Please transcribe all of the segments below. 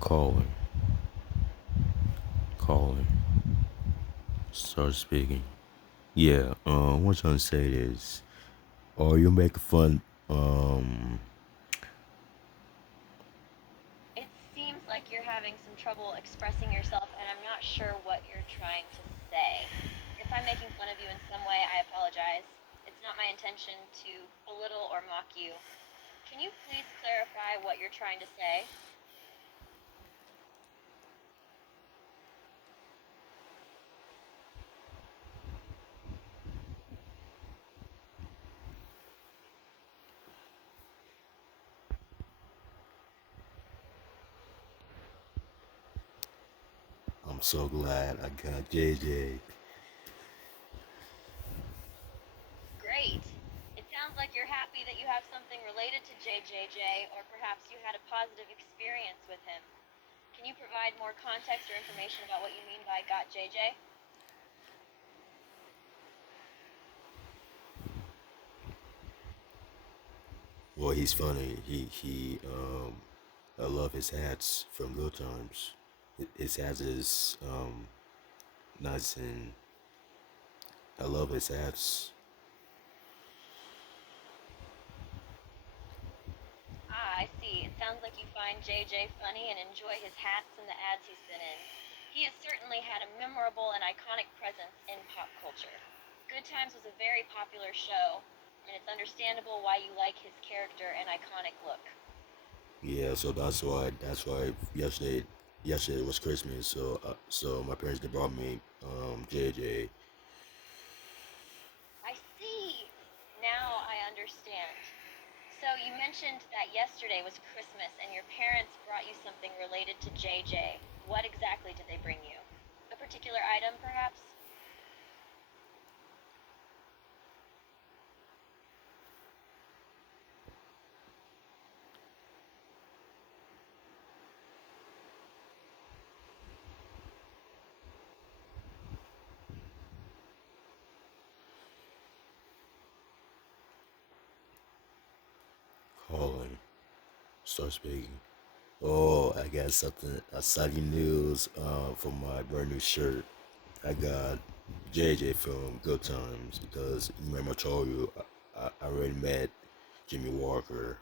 Caller, caller, start speaking. Yeah, what I'm trying to say is, or you making fun, It seems like you're having some trouble expressing yourself, and I'm not sure what you're trying to say. If I'm making fun of you in some way, I apologize. It's not my intention to belittle or mock you. Can you please clarify what you're trying to say? I'm so glad I got JJ. Great. It sounds like you're happy that you have something related to JJJ, or perhaps you had a positive experience with him. Can you provide more context or information about what you mean by got JJ? Well, he's funny. I love his hats from Good Times. His hats is nice, and I love his hats. Ah, I see. It sounds like you find JJ funny and enjoy his hats and the ads he's been in. He has certainly had a memorable and iconic presence in pop culture. Good Times was a very popular show, and it's understandable why you like his character and iconic look. Yeah, so that's why yesterday was Christmas, so my parents they brought me JJ. I see! Now I understand. So you mentioned that yesterday was Christmas and your parents brought you something related to JJ. What exactly did they bring you? A particular item, perhaps? Calling, start speaking. Oh, I got something exciting news for my brand new shirt. I got JJ from Good Times because remember I told you I already met Jimmy Walker.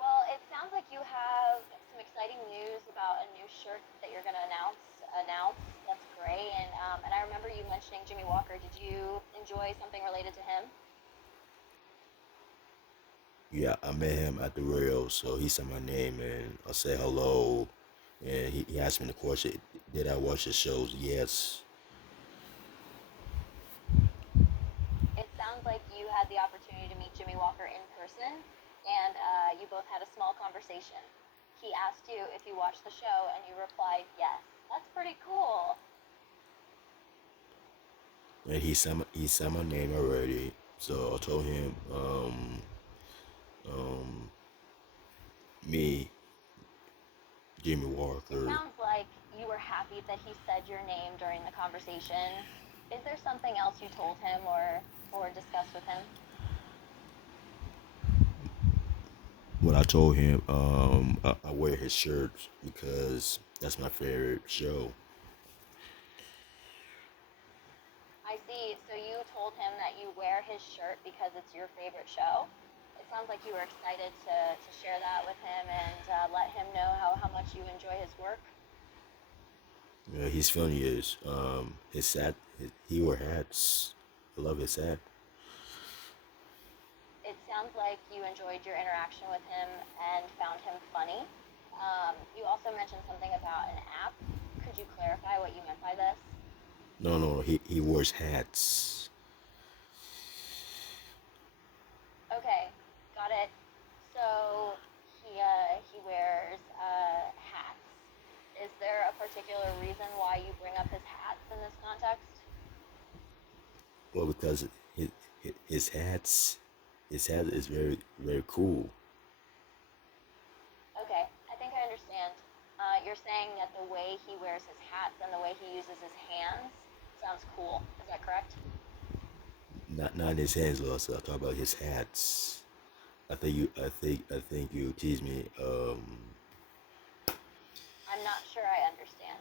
Well, it sounds like you have some exciting news about a new shirt that you're going to announce. That's great. And I remember you mentioning Jimmy Walker. Did you enjoy something related to him? Yeah, I met him at the rail, so he said my name and I said hello, and he asked me the question, did I watch his shows? Yes. It sounds like you had the opportunity to meet Jimmy Walker in person, and you both had a small conversation. He asked you if you watched the show, and you replied yes. That's pretty cool. And he said my name already, so I told him um me Jimmy It Walker. sounds like you were happy that he said your name during the conversation. Is there something else you told him or discussed with him? When I told him I wear his shirts because that's my favorite show. I see. So you told him that you wear his shirt because it's your favorite show. It sounds like you were excited to share that with him and let him know how much you enjoy his work. Yeah, he's funny as his hat. He wear hats. I love his hat. It sounds like you enjoyed your interaction with him and found him funny. You also mentioned something about an app. Could you clarify what you meant by this? No, he wears hats. Okay, got it. So he wears hats. Is there a particular reason why you bring up his hats in this context? Well, because his hat is very cool. Okay, I think I understand. You're saying that the way he wears his hats and the way he uses his hands sounds cool. Is that correct? Not his hands, though. So I talk about his hats. I think you tease me. I'm not sure I understand.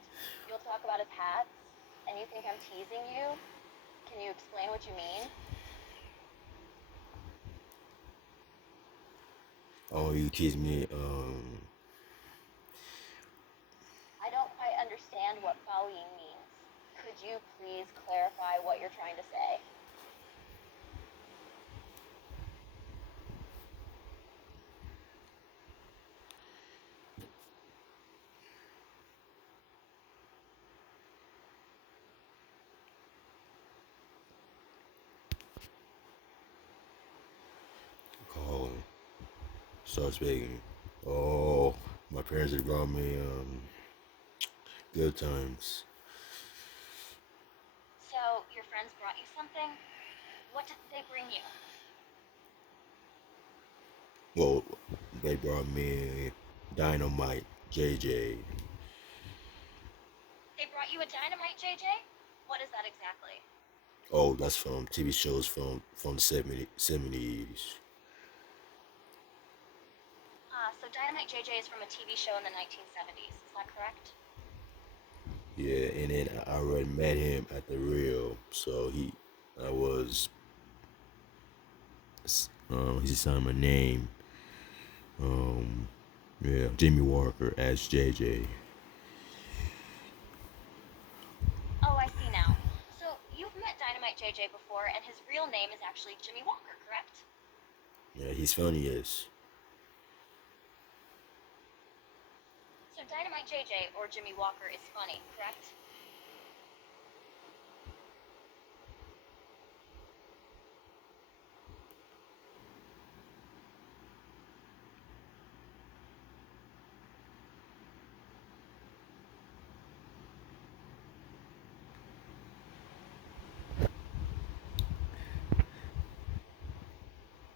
You'll talk about his hats, and you think I'm teasing you? Can you explain what you mean? Oh, you tease me. I don't quite understand what following means. Could you please clarify what you're trying to say? Call. Start speaking. Oh, my parents had brought me good times. So, your friends brought you something? What did they bring you? Well, they brought me Dynamite JJ. They brought you a dynamite, JJ? What is that exactly? Oh, that's from TV shows from the 70s. So Dynamite JJ is from a TV show in the 1970s, is that correct? Yeah, and then I already met him at the Real, so I was, he signed my name. Um, yeah, Jimmy Walker as JJ. Oh, I see now. So, you've met Dynamite JJ before, and his real name is actually Jimmy Walker, correct? Yeah, he's funny as. So, Dynamite JJ, or Jimmy Walker, is funny, correct?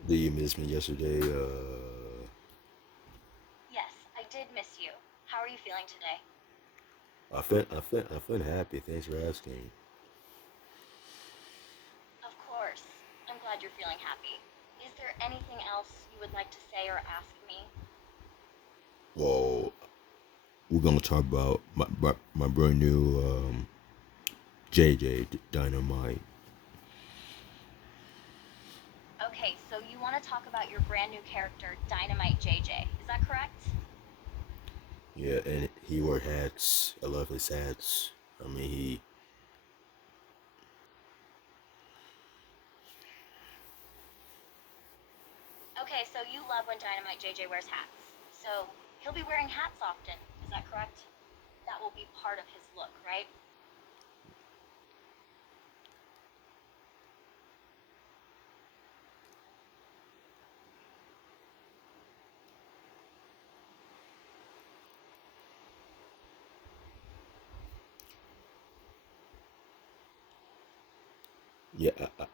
Did you miss me yesterday? Yes, I did miss you. How are you feeling today? I felt happy. Thanks for asking. Of course. I'm glad you're feeling happy. Is there anything else you would like to say or ask me? Well, we're gonna talk about my brand new JJ Dynamite. Okay, so you want to talk about your brand new character, Dynamite JJ. Is that correct? Yeah, and he wore hats. I love his hats. I mean, he. Okay, so you love when Dynamite JJ wears hats. So he'll be wearing hats often. Is that correct? That will be part of his look, right? Yeah,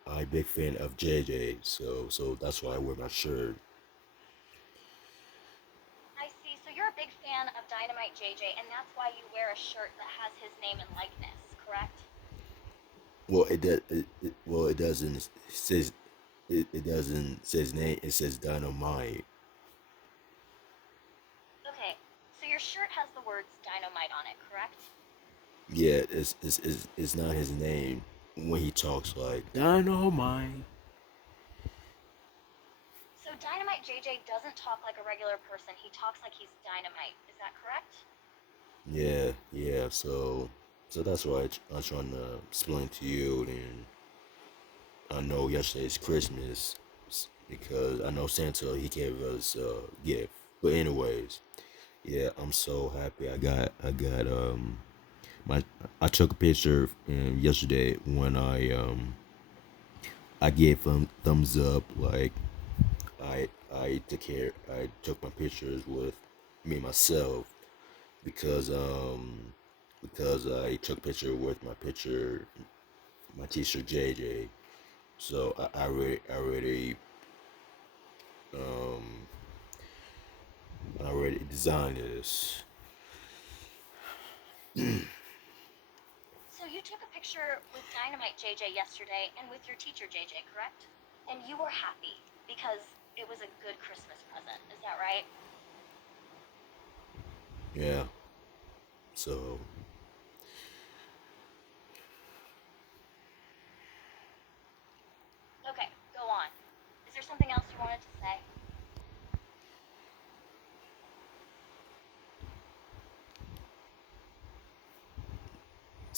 I big fan of JJ, so that's why I wear my shirt. I see. So you're a big fan of Dynamite JJ, and that's why you wear a shirt that has his name and likeness, correct? Well, it does. Well, it doesn't. It says it doesn't say his name. It says Dynamite. Okay, so your shirt has the words Dynamite on it, correct? Yeah, it's not his name when he talks like Dynamite. So Dynamite JJ doesn't talk like a regular person. He talks like he's dynamite. Is that correct? Yeah, yeah. So that's why I'm trying to explain to you. And I know yesterday's Christmas because I know Santa he gave us a gift. But anyways, yeah, I'm so happy. I got my I took a picture yesterday when I gave him thumbs up. Like I took my pictures with me myself because I took a picture with my teacher JJ. So um I already designed this. So you took a picture with Dynamite JJ yesterday and with your teacher JJ, correct? And you were happy because it was a good Christmas present. Is that right? Yeah. So Okay, go on. Is there something else you wanted to say?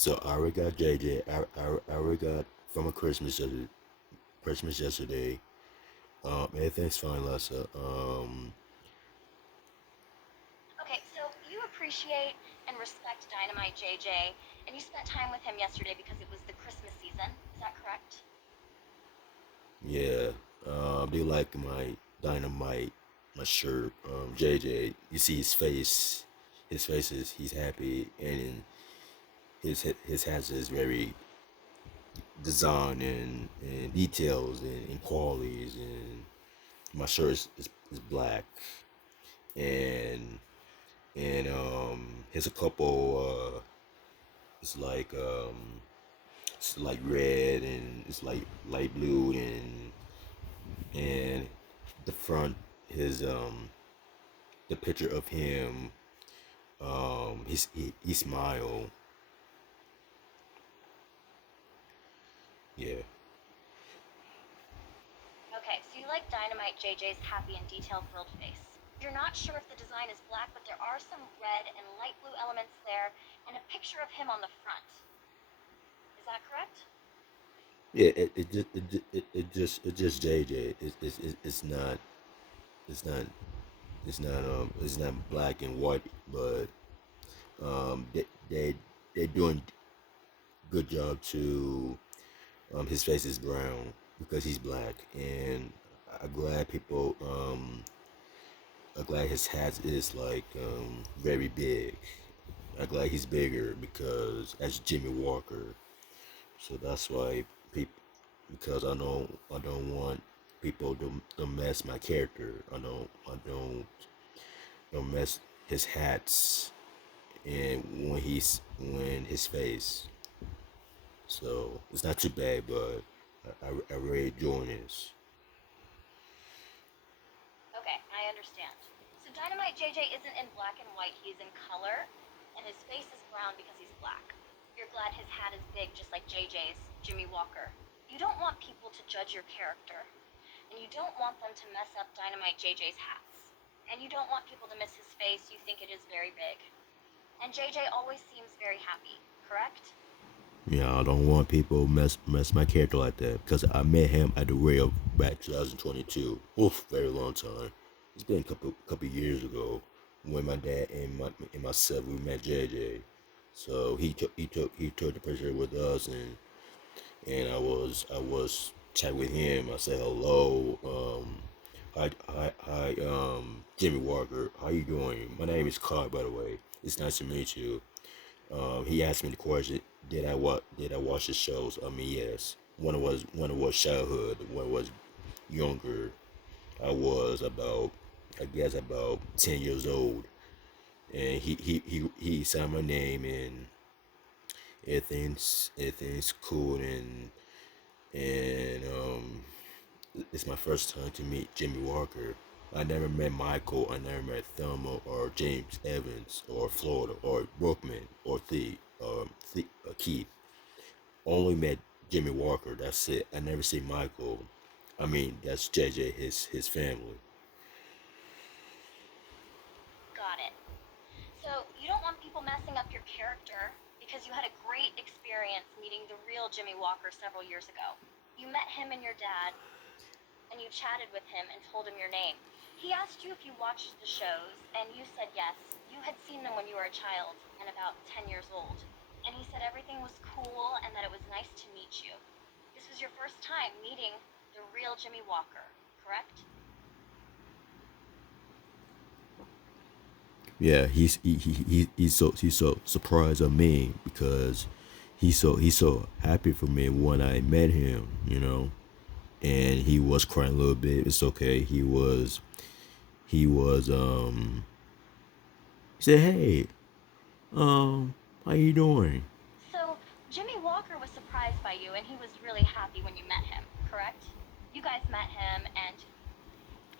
so I already got JJ. I already got from a Christmas yesterday. Everything's fine, Lessa. Okay, so you appreciate and respect Dynamite JJ, and you spent time with him yesterday because it was the Christmas season. Is that correct? Yeah. They like my dynamite, my shirt. JJ. You see his face. His face is he's happy, and his hat is very design and details and qualities, and my shirt is black, and here's a couple it's like red and it's like light blue, and the front his the picture of him, he smile. Yeah. Okay, so you like Dynamite JJ's happy and detail-filled face. You're not sure if the design is black, but there are some red and light blue elements there, and a picture of him on the front. Is that correct? Yeah, it just JJ. It's not it's not black and white, but um they they they doing good job to his face is brown because he's black, and I'm glad people I'm glad his hat is like very big. I'm glad he's bigger because that's Jimmy Walker. So that's why people, because I don't want people to mess my character. Don't mess his hats and when his face. So it's not too bad, but I really enjoying this. Okay, I understand. So Dynamite JJ isn't in black and white, he's in color, and his face is brown because he's black. You're glad his hat is big, just like JJ's, Jimmy Walker. You don't want people to judge your character, and you don't want them to mess up Dynamite JJ's hats. And you don't want people to miss his face, you think it is very big. And JJ always seems very happy, correct? Yeah, I don't want people mess my character like that because I met him at the rail back 2022. Oof, very long time. It's been a couple years ago when my dad and myself we met JJ. So he took the picture with us, and I was chat with him. I said hello. Hi, Jimmy Walker. How you doing? My name is Carl, by the way. It's nice to meet you. He asked me the question, did I watch the shows? I mean, yes. One was childhood, one was younger. I was about, I guess, about 10 years old, and he signed my name, and everything's cool, and it's my first time to meet Jimmy Walker. I never met Michael. I never met Thelma or James Evans or Florida or Brookman or Keith. Only met Jimmy Walker. That's it. I never see Michael. I mean, that's JJ, his family. Got it. So you don't want people messing up your character because you had a great experience meeting the real Jimmy Walker several years ago. You met him and your dad, and you chatted with him and told him your name. He asked you if you watched the shows, and you said yes. You had seen them when you were a child and about 10 years old. And he said everything was cool and that it was nice to meet you. This was your first time meeting the real Jimmy Walker, correct? Yeah, he's so surprised at me because he's so happy for me when I met him, and he was crying a little bit. It's okay. He he said, "Hey, how you doing?" So, Jimmy Walker was surprised by you and he was really happy when you met him, correct? You guys met him and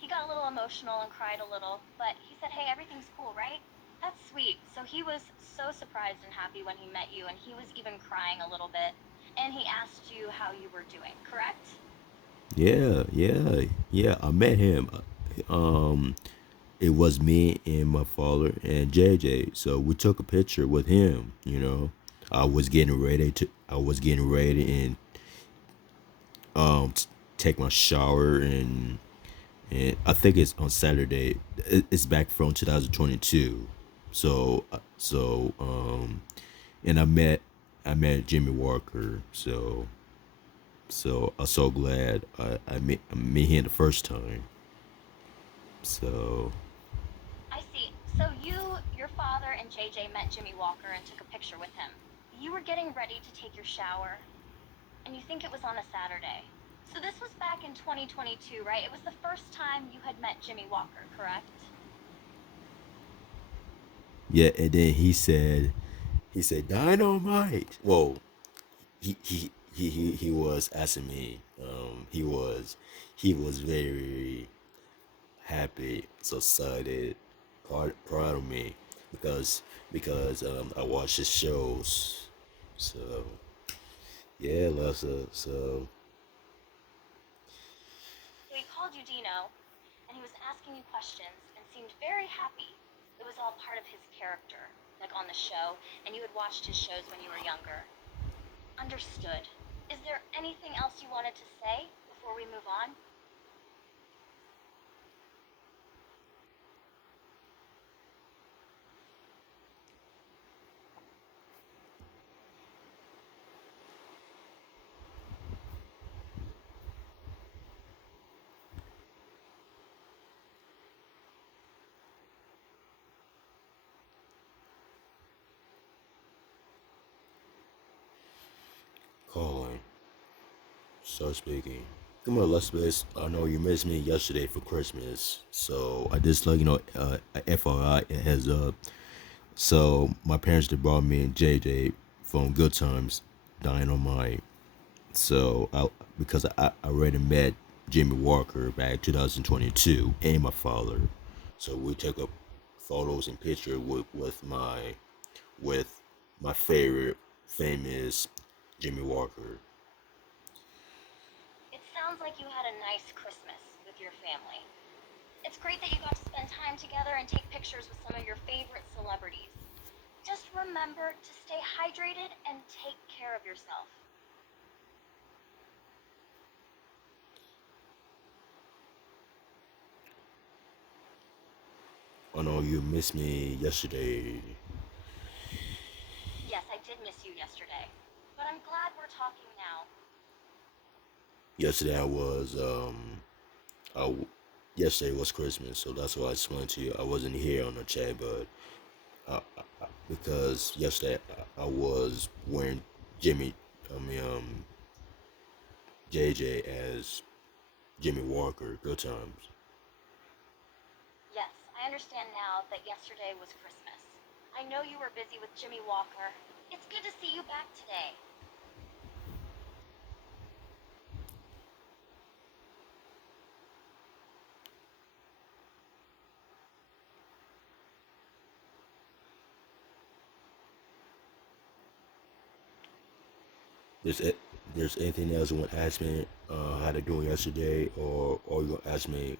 He got a little emotional and cried a little, but he said, hey, everything's cool, right? That's sweet. So he was so surprised and happy when he met you, and he was even crying a little bit. And he asked you how you were doing, correct? Yeah. I met him. Um, it was me and my father and JJ. So we took a picture with him. I was getting ready and take my shower and I think it's on Saturday. It's back from 2022. And I met Jimmy Walker. So I'm so glad I met him the first time. So I see. So your father, and JJ met Jimmy Walker and took a picture with him. You were getting ready to take your shower, and you think it was on a Saturday. So this was back in 2022, right? It was the first time you had met Jimmy Walker, correct? yeah, and then he said dynamite. Well, he was asking me. He was very happy, so excited, proud of me because I watch his shows. So yeah, Lessa. So So he called you Dino, and he was asking you questions and seemed very happy. It was all part of his character, like on the show, and you had watched his shows when you were younger. Understood. Is there anything else you wanted to say before we move on? calling, start speaking. Come on, Lesbos. I know you missed me yesterday for Christmas, so I just let you know. FYI, it has up. So my parents they brought me and JJ from Good Times Dynamite. So because I already met Jimmy Walker back 2022 and my father, so we took up photos and picture with my favorite famous Jimmy Walker. It sounds like you had a nice Christmas with your family. It's great that you got to spend time together and take pictures with some of your favorite celebrities. Just remember to stay hydrated and take care of yourself. I know you missed me yesterday. Yes, I did miss you yesterday, but I'm glad we're talking now. Yesterday I was I yesterday was Christmas, so that's why I explained to you I wasn't here on the chat, but because yesterday I was wearing Jimmy, I mean JJ as Jimmy Walker. Good times. Yes, I understand now that yesterday was Christmas. I know you were busy with Jimmy Walker. It's good to see you back today. There's there's anything else you want to ask me? How to doing yesterday, or you gonna ask me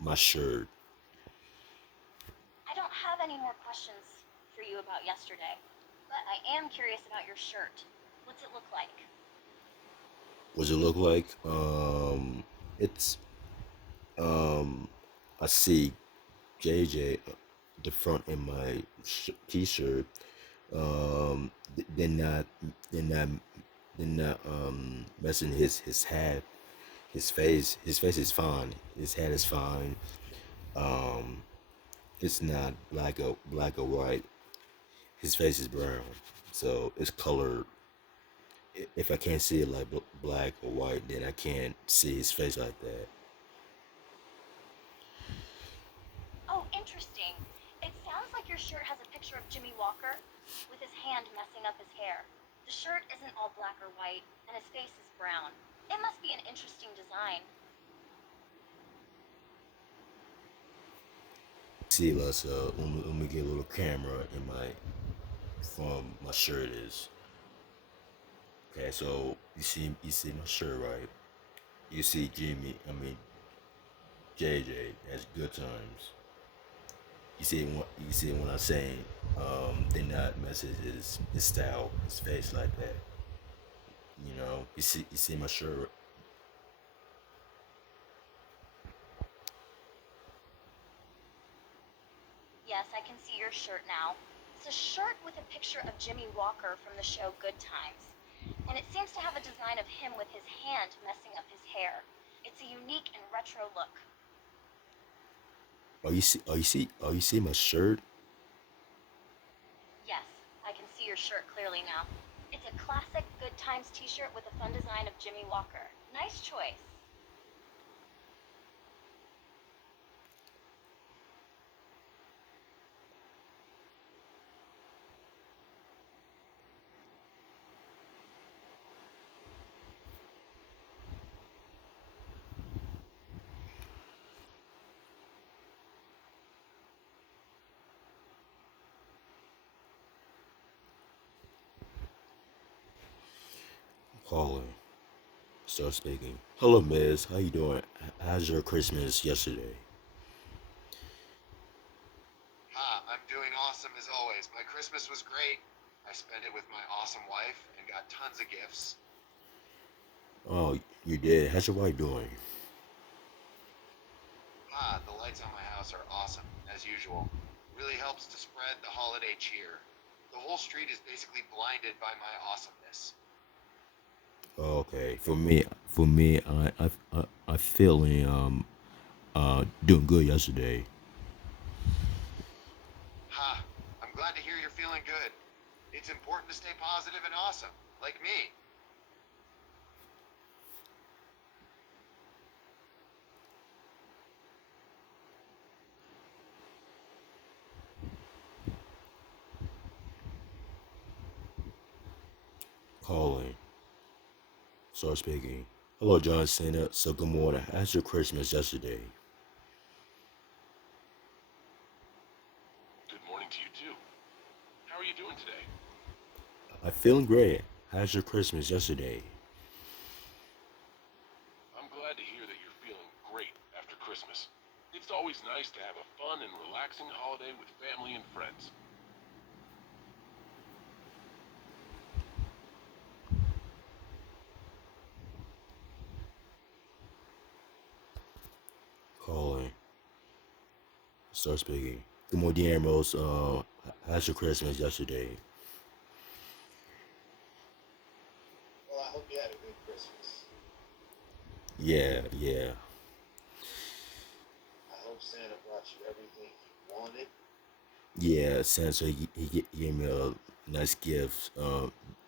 my shirt? I don't have any more questions for you about yesterday, but I am curious about your shirt. What's it look like? What's it look like? It's I see JJ the front in my t-shirt. They're not they're not they're not messing his hat. His face is fine. His hat is fine. Um, it's not black or white. His face is brown, so it's colored. If I can't see it like black or white, then I can't see his face like that. Oh, interesting. It sounds like your shirt has a picture of Jimmy Walker with his hand messing up his hair. The shirt isn't all black or white, and his face is brown. It must be an interesting design. see, let's let me get a little camera in my from my shirt is. Okay, so you see my shirt, right? You see JJ has good times. You see when I'm saying did not message his style, his face like that. You see my shirt. Yes, I can see your shirt now. It's a shirt with a picture of Jimmy Walker from the show Good Times. And it seems to have a design of him with his hand messing up his hair. It's a unique and retro look. Oh, you see my shirt. Yes, I can see your shirt clearly now. It's a classic Good Times t-shirt with a fun design of Jimmy Walker. Nice choice. Calling. Start speaking. Hello, Miss. How you doing? How's your Christmas yesterday? Ah, I'm doing awesome as always. My Christmas was great. I spent it with my awesome wife and got tons of gifts. Oh, you did. How's your wife doing? Ah, the lights on my house are awesome, as usual. Really helps to spread the holiday cheer. The whole street is basically blinded by my awesomeness. Okay. For me, I feeling doing good yesterday. Ha, I'm glad to hear you're feeling good. It's important to stay positive and awesome, like me. Calling. Start speaking. Hello, John Cena. So good morning. How's your Christmas yesterday? Good morning to you too. How are you doing today? I feeling great. How's your Christmas yesterday? I'm glad to hear that you're feeling great after Christmas. It's always nice to have a fun and relaxing holiday with family and friends. Calling. Start speaking. Good morning, Amos. How's your Christmas yesterday? Well, I hope you had a good Christmas. Yeah, yeah. I hope Santa brought you everything you wanted. Yeah, Santa he gave me a nice gift.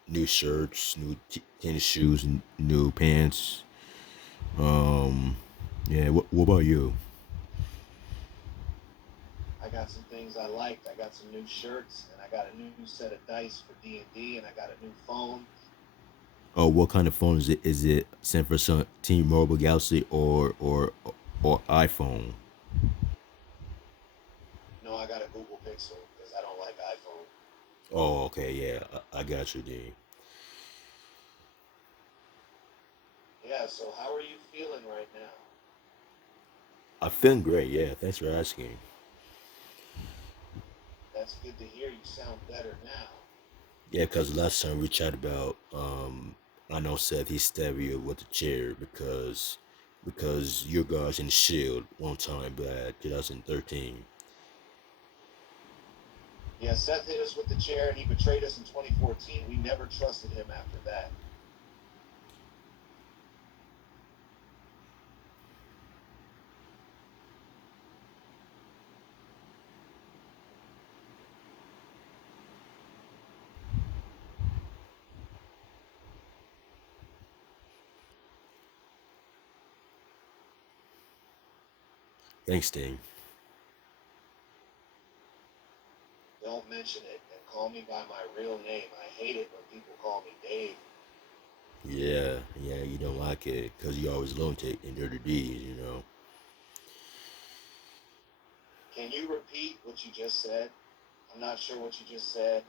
New shirts, new tennis shoes, new pants. Um, yeah. What about you? I got some things I liked. I got some new shirts, and I got a new set of dice for D&D, and I got a new phone. Oh, what kind of phone is it? Is it Samsung T-Mobile Galaxy or iPhone? No, I got a Google Pixel because I don't like iPhone. Oh, okay, yeah. I got you, D. Yeah, so how are you feeling right now? I'm feeling great. Yeah, thanks for asking. That's good to hear. You sound better now. Yeah, cause last time we chatted about I know Seth he stabbed you with a chair because you guys in the Shield one time back 2013. Yeah, Seth hit us with the chair and he betrayed us in 2014. We never trusted him after that. Thanks, Sting. Don't mention it and call me by my real name. I hate it when people call me Dave. Yeah, yeah, you don't like it because you always lunatic and dirty deeds, Can you repeat what you just said? I'm not sure what you just said.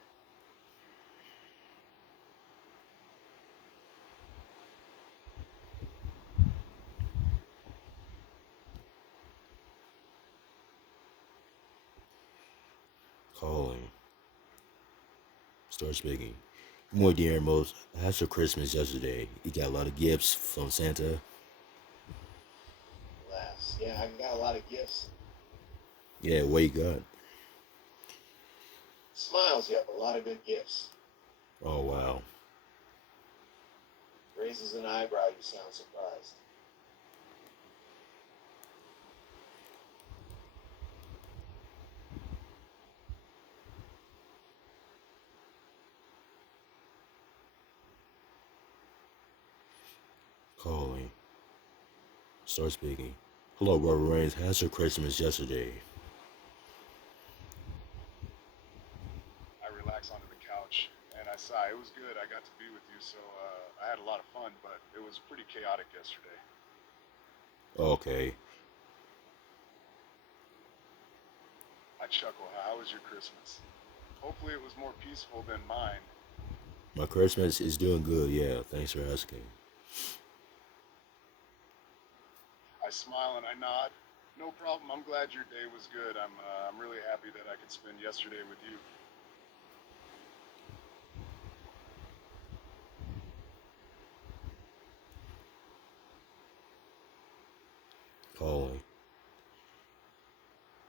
Calling. Start speaking. Good morning, dear Amos. How's your Christmas yesterday? You got a lot of gifts from Santa? Laughs. Yeah, I got a lot of gifts. Yeah, what you got? Smiles, you have a lot of good gifts. Oh, wow. Raises an eyebrow, you sound surprised. Calling. Start speaking. Hello, Robert Rains. How's your Christmas yesterday? I relaxed onto the couch and I sigh. It was good. I got to be with you, so I had a lot of fun, but it was pretty chaotic yesterday. Okay. I chuckle. How was your Christmas? Hopefully it was more peaceful than mine. My Christmas is doing good, yeah. Thanks for asking. I smile and I nod. No problem. I'm glad your day was good. I'm really happy that I could spend yesterday with you. Calling.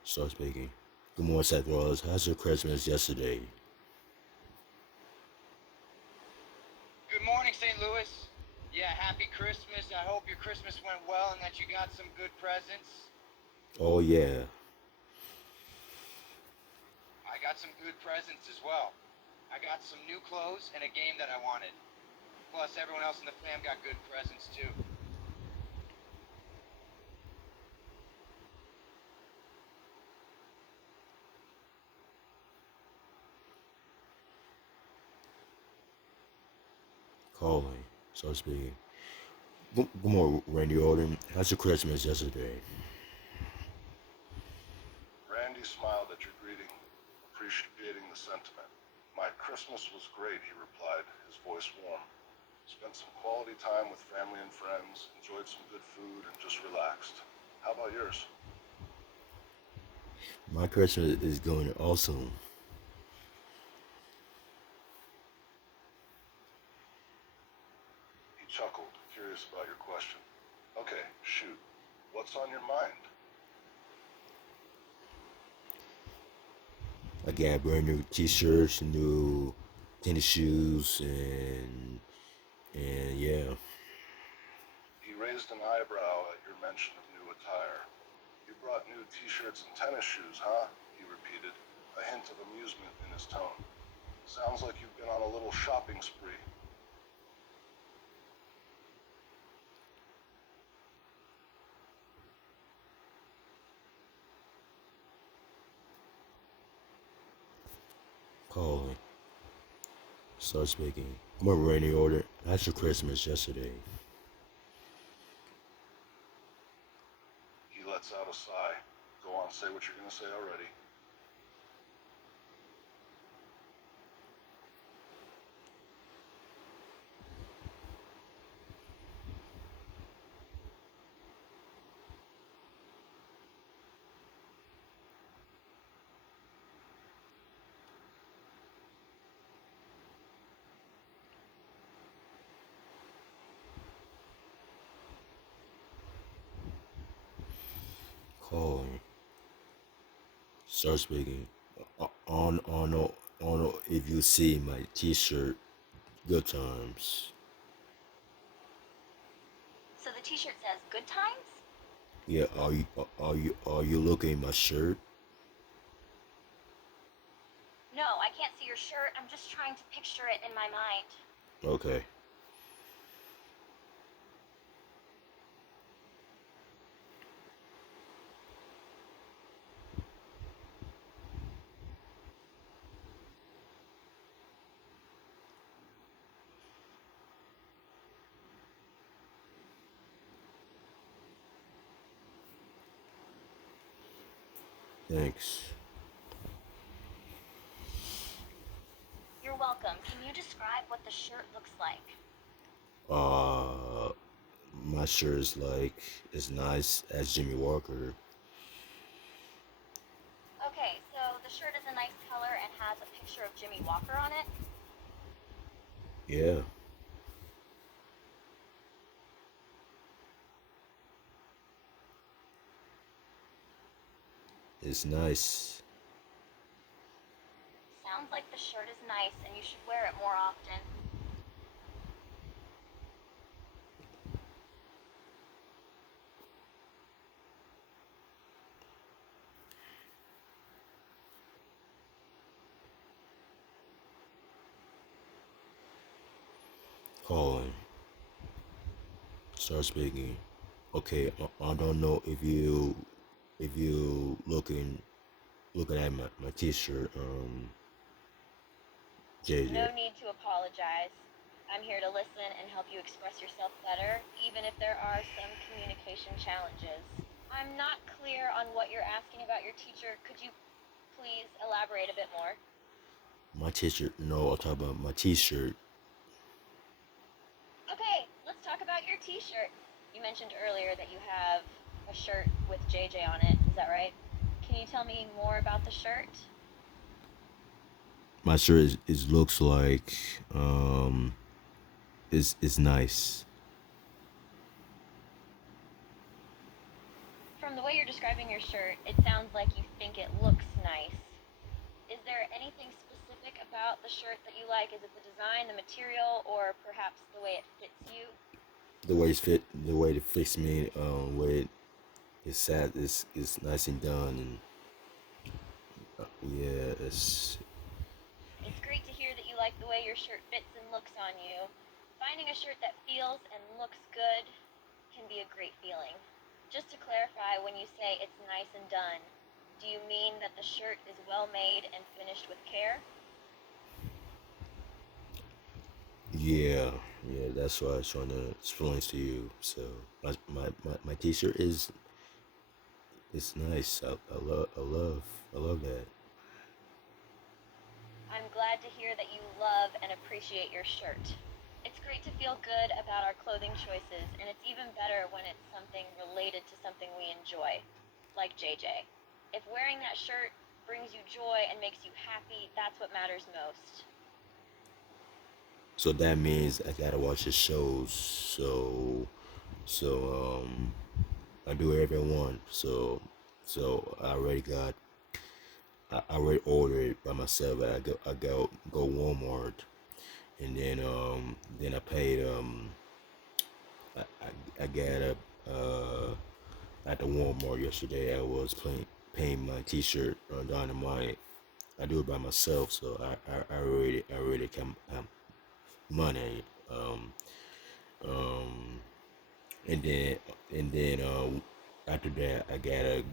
Start speaking. Good morning, Seth Rollins. How's your Christmas yesterday? Good morning, St. Louis. Yeah, happy Christmas. I hope your Christmas went well and that you got some good presents. Oh, yeah. I got some good presents as well. I got some new clothes and a game that I wanted. Plus, everyone else in the fam got good presents too. Calling. Start speaking. Good morning, Randy Orton. How's your Christmas yesterday? Randy smiled at your greeting, appreciating the sentiment. My Christmas was great, he replied, his voice warm. Spent some quality time with family and friends, enjoyed some good food, and just relaxed. How about yours? My Christmas is going awesome. He chuckled, curious about your question. Okay, shoot. What's on your mind? I got brand new T-shirts, new tennis shoes, and yeah. He raised an eyebrow at your mention of new attire. You brought new t-shirts and tennis shoes, huh? He repeated, a hint of amusement in his tone. Sounds like you've been on a little shopping spree. Calling. Start speaking. Good morning, Randy Orton. How's your Christmas yesterday? He lets out a sigh. Go on, say what you're going to say already. Calling. Start speaking. On if you see my T-shirt, good times. So the t-shirt says good times? Yeah, are you looking at my shirt? No, I can't see your shirt. I'm just trying to picture it in my mind. Okay. Thanks. You're welcome. Can you describe what the shirt looks like? Uh, my shirt is like as nice as Jimmy Walker. Okay, so the shirt is a nice color and has a picture of Jimmy Walker on it. Yeah. It's nice. Sounds like the shirt is nice and you should wear it more often. Colin, start speaking. Okay, I don't know if you looking at my t-shirt, JJ. No need to apologize. I'm here to listen and help you express yourself better, even if there are some communication challenges. I'm not clear on what you're asking about your teacher. Could you please elaborate a bit more? My t-shirt. No, I'll talk about my t-shirt. Okay, let's talk about your t-shirt. You mentioned earlier that you have a shirt with JJ on it. Is that right? Can you tell me more about the shirt? My shirt is looks like is nice. From the way you're describing your shirt, it sounds like you think it looks nice. Is there anything specific about the shirt that you like? Is it the design, the material, or perhaps the way it fits you? The way it fits me, way it's sad, it's nice and done, and yeah, It's great to hear that you like the way your shirt fits and looks on you. Finding a shirt that feels and looks good can be a great feeling. Just to clarify, when you say it's nice and done, do you mean that the shirt is well made and finished with care? yeah. That's what I was trying to explain to you. So my t-shirt is it's nice. I love that. I'm glad to hear that you love and appreciate your shirt. It's great to feel good about our clothing choices, and it's even better when it's something related to something we enjoy, like JJ. If wearing that shirt brings you joy and makes you happy, that's what matters most. So that means I gotta watch the shows. So I do whatever I want. So I already ordered it by myself. I go Walmart, and then I paid I got a at the Walmart yesterday. I was paying my T-shirt on Dynamite. I do it by myself, so I already can have money. Um, and then after that, I gotta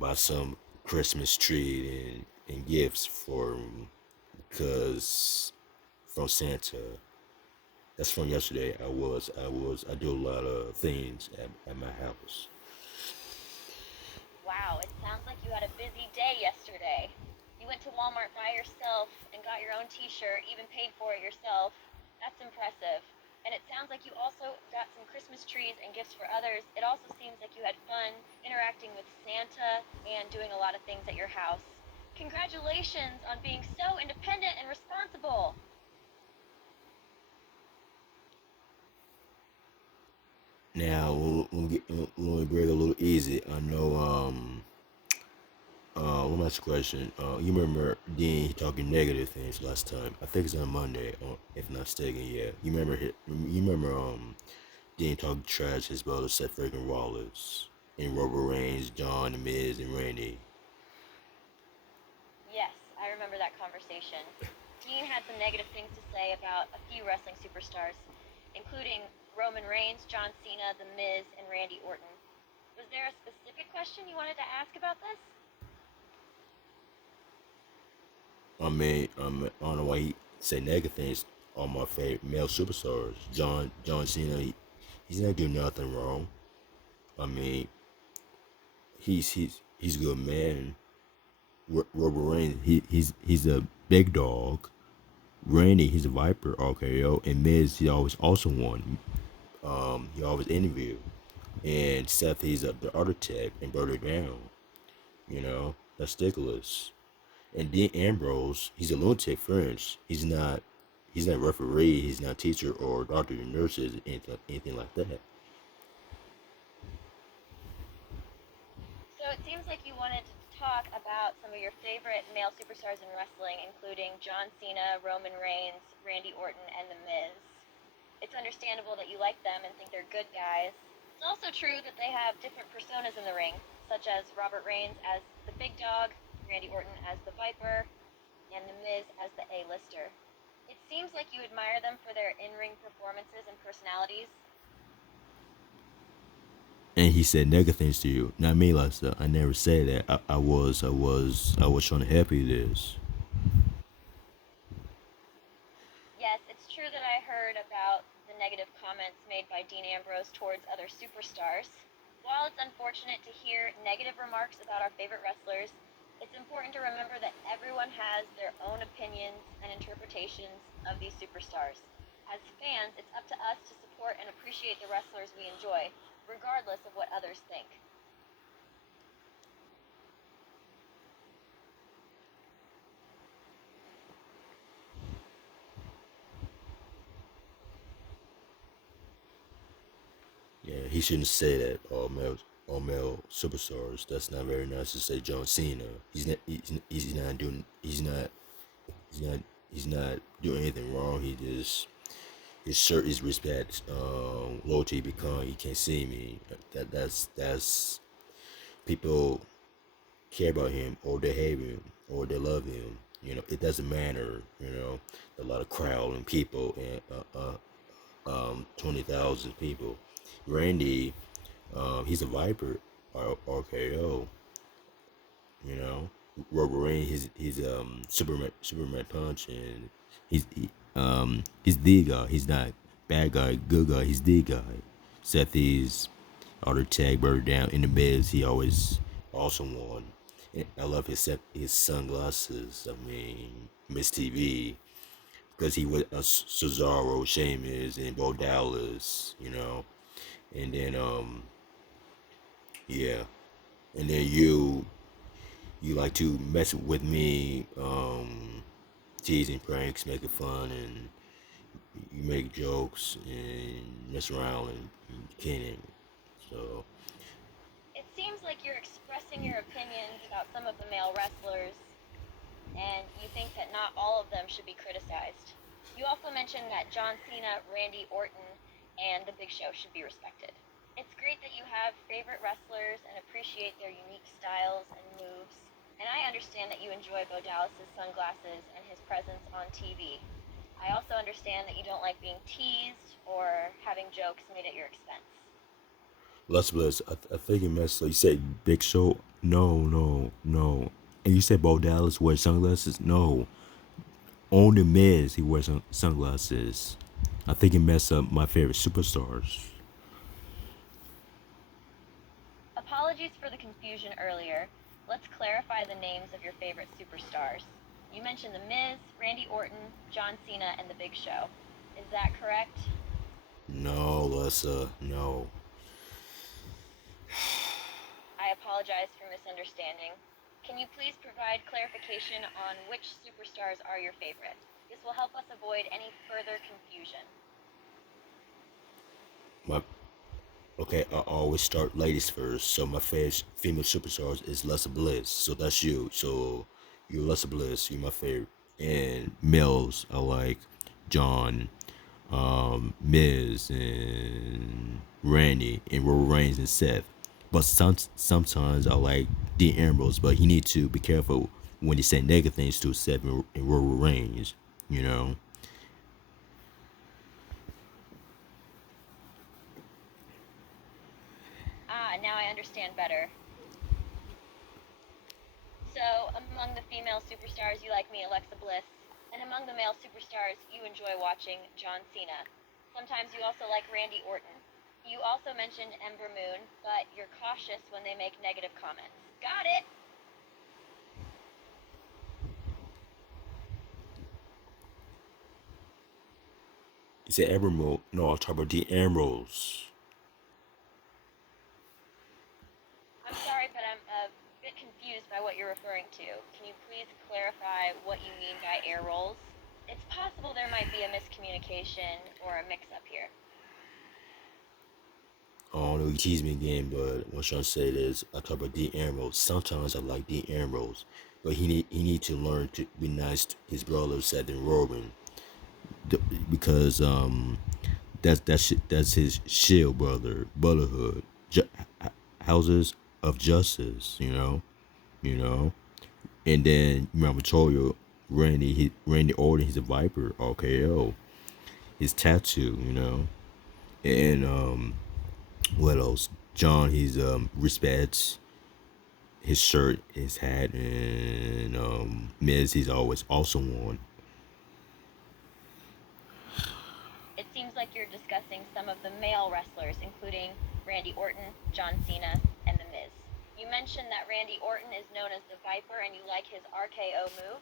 buy some Christmas tree and gifts for because from Santa. That's from yesterday. I do a lot of things at my house. Wow, it sounds like you had a busy day yesterday. You went to Walmart by yourself and got your own t-shirt, even paid for it yourself. That's impressive. And it sounds like you also got some Christmas trees and gifts for others. It also seems like you had fun interacting with Santa and doing a lot of things at your house. Congratulations on being so independent and responsible. Now we'll break a little easy. I know. Let me ask you a question. You remember Dean talking negative things last time? I think it's on Monday, if not mistaken. Yeah. You remember Dean talking trash his brother Seth freaking Rollins and Rover Reigns, John, The Miz, and Randy. Yes, I remember that conversation. Dean had some negative things to say about a few wrestling superstars, including Roman Reigns, John Cena, The Miz, and Randy Orton. Was there a specific question you wanted to ask about this? I don't know why he say negative things on my favorite male superstars. John Cena, he's not doing nothing wrong. I mean, he's he's a good man. Roman Reigns, he's a big dog. Randy, he's a Viper, RKO, and Miz, he always also won. He always interviewed. And Seth, he's the architect and brought it down. You know, that's ridiculous. And Dean Ambrose, he's a lunatic French. He's not a referee, he's not a teacher or doctor or nurses, anything like that. So it seems like you wanted to talk about some of your favorite male superstars in wrestling, including John Cena, Roman Reigns, Randy Orton, and The Miz. It's understandable that you like them and think they're good guys. It's also true that they have different personas in the ring, such as Robert Reigns as the big dog, Randy Orton as the Viper, and The Miz as the A-lister. It seems like you admire them for their in-ring performances and personalities. And he said negative things to you. Not me, Lester. I never said that. I was trying to help you this. Yes, it's true that I heard about the negative comments made by Dean Ambrose towards other superstars. While it's unfortunate to hear negative remarks about our favorite wrestlers, it's important to remember that everyone has their own opinions and interpretations of these superstars. As fans, it's up to us to support and appreciate the wrestlers we enjoy, regardless of what others think. Yeah, he shouldn't say that. All male superstars. That's not very nice to say. John Cena. He's not doing anything wrong. He just his shirt is respect. Loyalty become he can't see me. That's people care about him or they hate him or they love him. It doesn't matter. A lot of crowd and people and 20,000 people. Randy, he's a Viper or RKO. You know, Wolverine, he's Superman punch, and he's the guy. He's not bad guy, good guy. He's the guy. Seth, he's other tag bird down in the Miz. He always awesome one. And I love his sunglasses. I mean, Miss TV because he was Cesaro, Sheamus, and Bo Dallas. And then yeah, and then you like to mess with me, teasing pranks, making fun, and you make jokes and mess around and kidding. So It seems like you're expressing your opinions about some of the male wrestlers, and you think that not all of them should be criticized. You also mentioned that John Cena, Randy Orton, and The Big Show should be respected. It's great that you have favorite wrestlers and appreciate their unique styles and moves. And I understand that you enjoy Bo Dallas' sunglasses and his presence on TV. I also understand that you don't like being teased or having jokes made at your expense. Les Bliss, I think you messed up. You said Big Show. No, no, no. And you said Bo Dallas wears sunglasses. No, only Miz he wears sunglasses. I think you messed up my favorite superstars. Apologies for the confusion earlier. Let's clarify the names of your favorite superstars. You mentioned The Miz, Randy Orton, John Cena, and The Big Show. Is that correct? No, Lessa, no. I apologize for misunderstanding. Can you please provide clarification on which superstars are your favorite? This will help us avoid any further confusion. My Okay, I always start ladies first. So my favorite female superstars is Lessa Bliss. So that's you. So you're Lessa Bliss. You're my favorite. And males, I like John, Miz, and Randy, and Roman Reigns and Seth. But sometimes I like Dean Ambrose, but you need to be careful when you say negative things to Seth and Roman Reigns. You know. Now I understand better. So, among the female superstars, you like me, Alexa Bliss, and among the male superstars, you enjoy watching John Cena. Sometimes you also like Randy Orton. You also mentioned Ember Moon, but you're cautious when they make negative comments. Got it. He said Emerald. No, I'm talking about the emeralds. I'm sorry, but I'm a bit confused by what you're referring to. Can you please clarify what you mean by air rolls? It's possible there might be a miscommunication or a mix-up here. I don't know, he teased me again, but what I'm trying to say is, I talk about the emeralds. Sometimes I like the emeralds, but he need to learn to be nice to his brother, Seth and Robin, because that's his shield brother, brotherhood, houses of justice, you know. And then remember, I told you, Randy Orton, he's a Viper, RKO, his tattoo, and what else? John, he's respects his shirt, his hat, and Miz, he's always also on. It seems like you're discussing some of the male wrestlers, including Randy Orton, John Cena, and The Miz. You mentioned that Randy Orton is known as the Viper and you like his RKO move.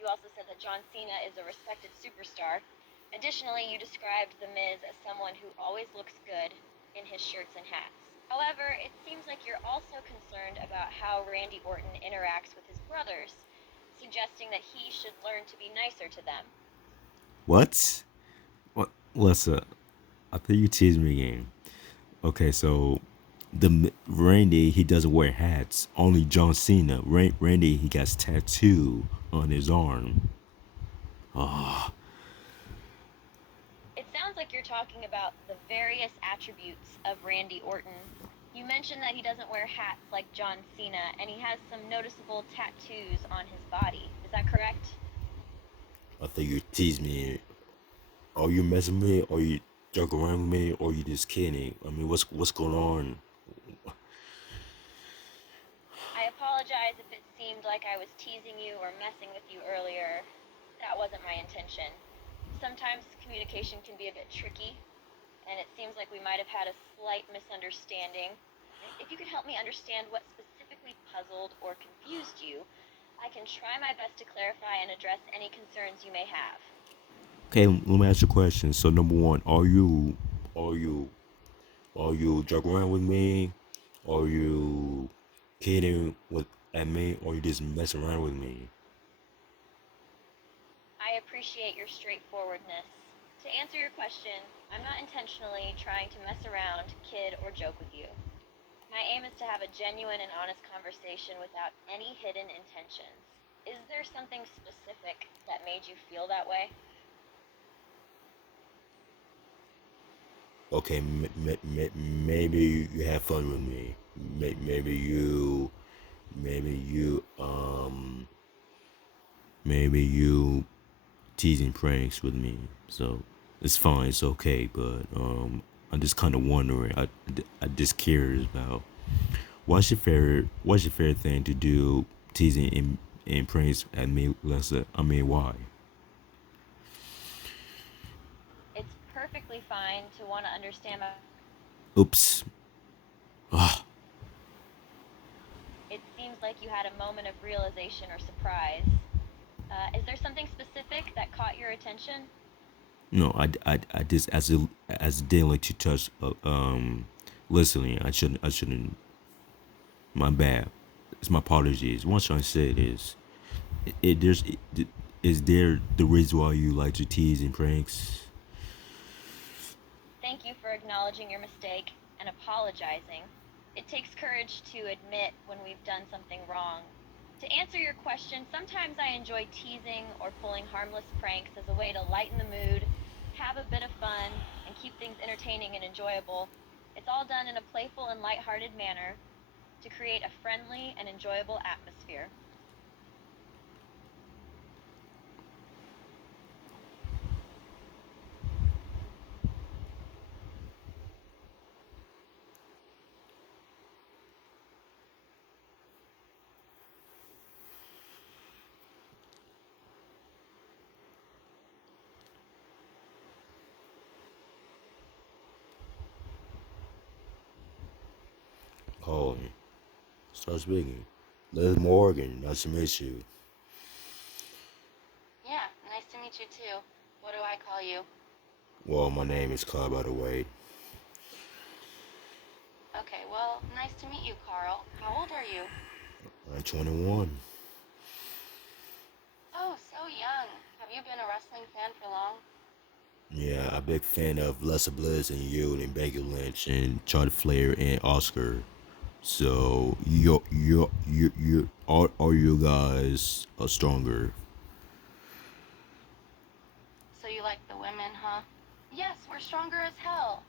You also said that John Cena is a respected superstar. Additionally, you described The Miz as someone who always looks good in his shirts and hats. However, it seems like you're also concerned about how Randy Orton interacts with his brothers, suggesting that he should learn to be nicer to them. What? What's up? I think you teased me again. Okay, so the Randy, he doesn't wear hats. Only John Cena. Randy, he got tattoo on his arm. It sounds like you're talking about the various attributes of Randy Orton. You mentioned that he doesn't wear hats like John Cena, and he has some noticeable tattoos on his body. Is that correct? I think you teased me. Are you messing with me? Or you joking around with me? Or you just kidding? I mean, what's going on? I apologize if it seemed like I was teasing you or messing with you earlier. That wasn't my intention. Sometimes communication can be a bit tricky, and it seems like we might have had a slight misunderstanding. If you could help me understand what specifically puzzled or confused you, I can try my best to clarify and address any concerns you may have. Okay, let me ask you a question. So number one, are you joking around with me? Are you kidding with at me? Or you just messing around with me? I appreciate your straightforwardness. To answer your question, I'm not intentionally trying to mess around, kid, or joke with you. My aim is to have a genuine and honest conversation without any hidden intentions. Is there something specific that made you feel that way? Okay, maybe you have fun with me. Maybe you, maybe you teasing pranks with me. So it's fine, it's okay. But I'm just kind of wondering. I just curious about what's your favorite thing to do, teasing and pranks at me, Lessa. I mean, why? It's perfectly fine to want to understand my... Oops. Ah, It seems like you had a moment of realization or surprise. Is there something specific that caught your attention? no, I just as dealing to touch listening. I shouldn't. My bad. It's my apologies. What I'm trying to say is, is there the reason why you like to tease and pranks? Thank you for acknowledging your mistake and apologizing. It takes courage to admit when we've done something wrong. To answer your question, sometimes I enjoy teasing or pulling harmless pranks as a way to lighten the mood, have a bit of fun, and keep things entertaining and enjoyable. It's all done in a playful and lighthearted manner to create a friendly and enjoyable atmosphere. Call me. Start speaking. Liz Morgan, nice to meet you. Yeah, nice to meet you too. What do I call you? Well, my name is Carl, by the way. Okay, well, nice to meet you, Carl. How old are you? I'm 21. Oh, so young. Have you been a wrestling fan for long? Yeah, I'm a big fan of Lesser Bliss and you and Becky Lynch and Charlotte Flair and Oscar. So all you guys are stronger. So you like the women, huh? Yes, we're stronger as hell.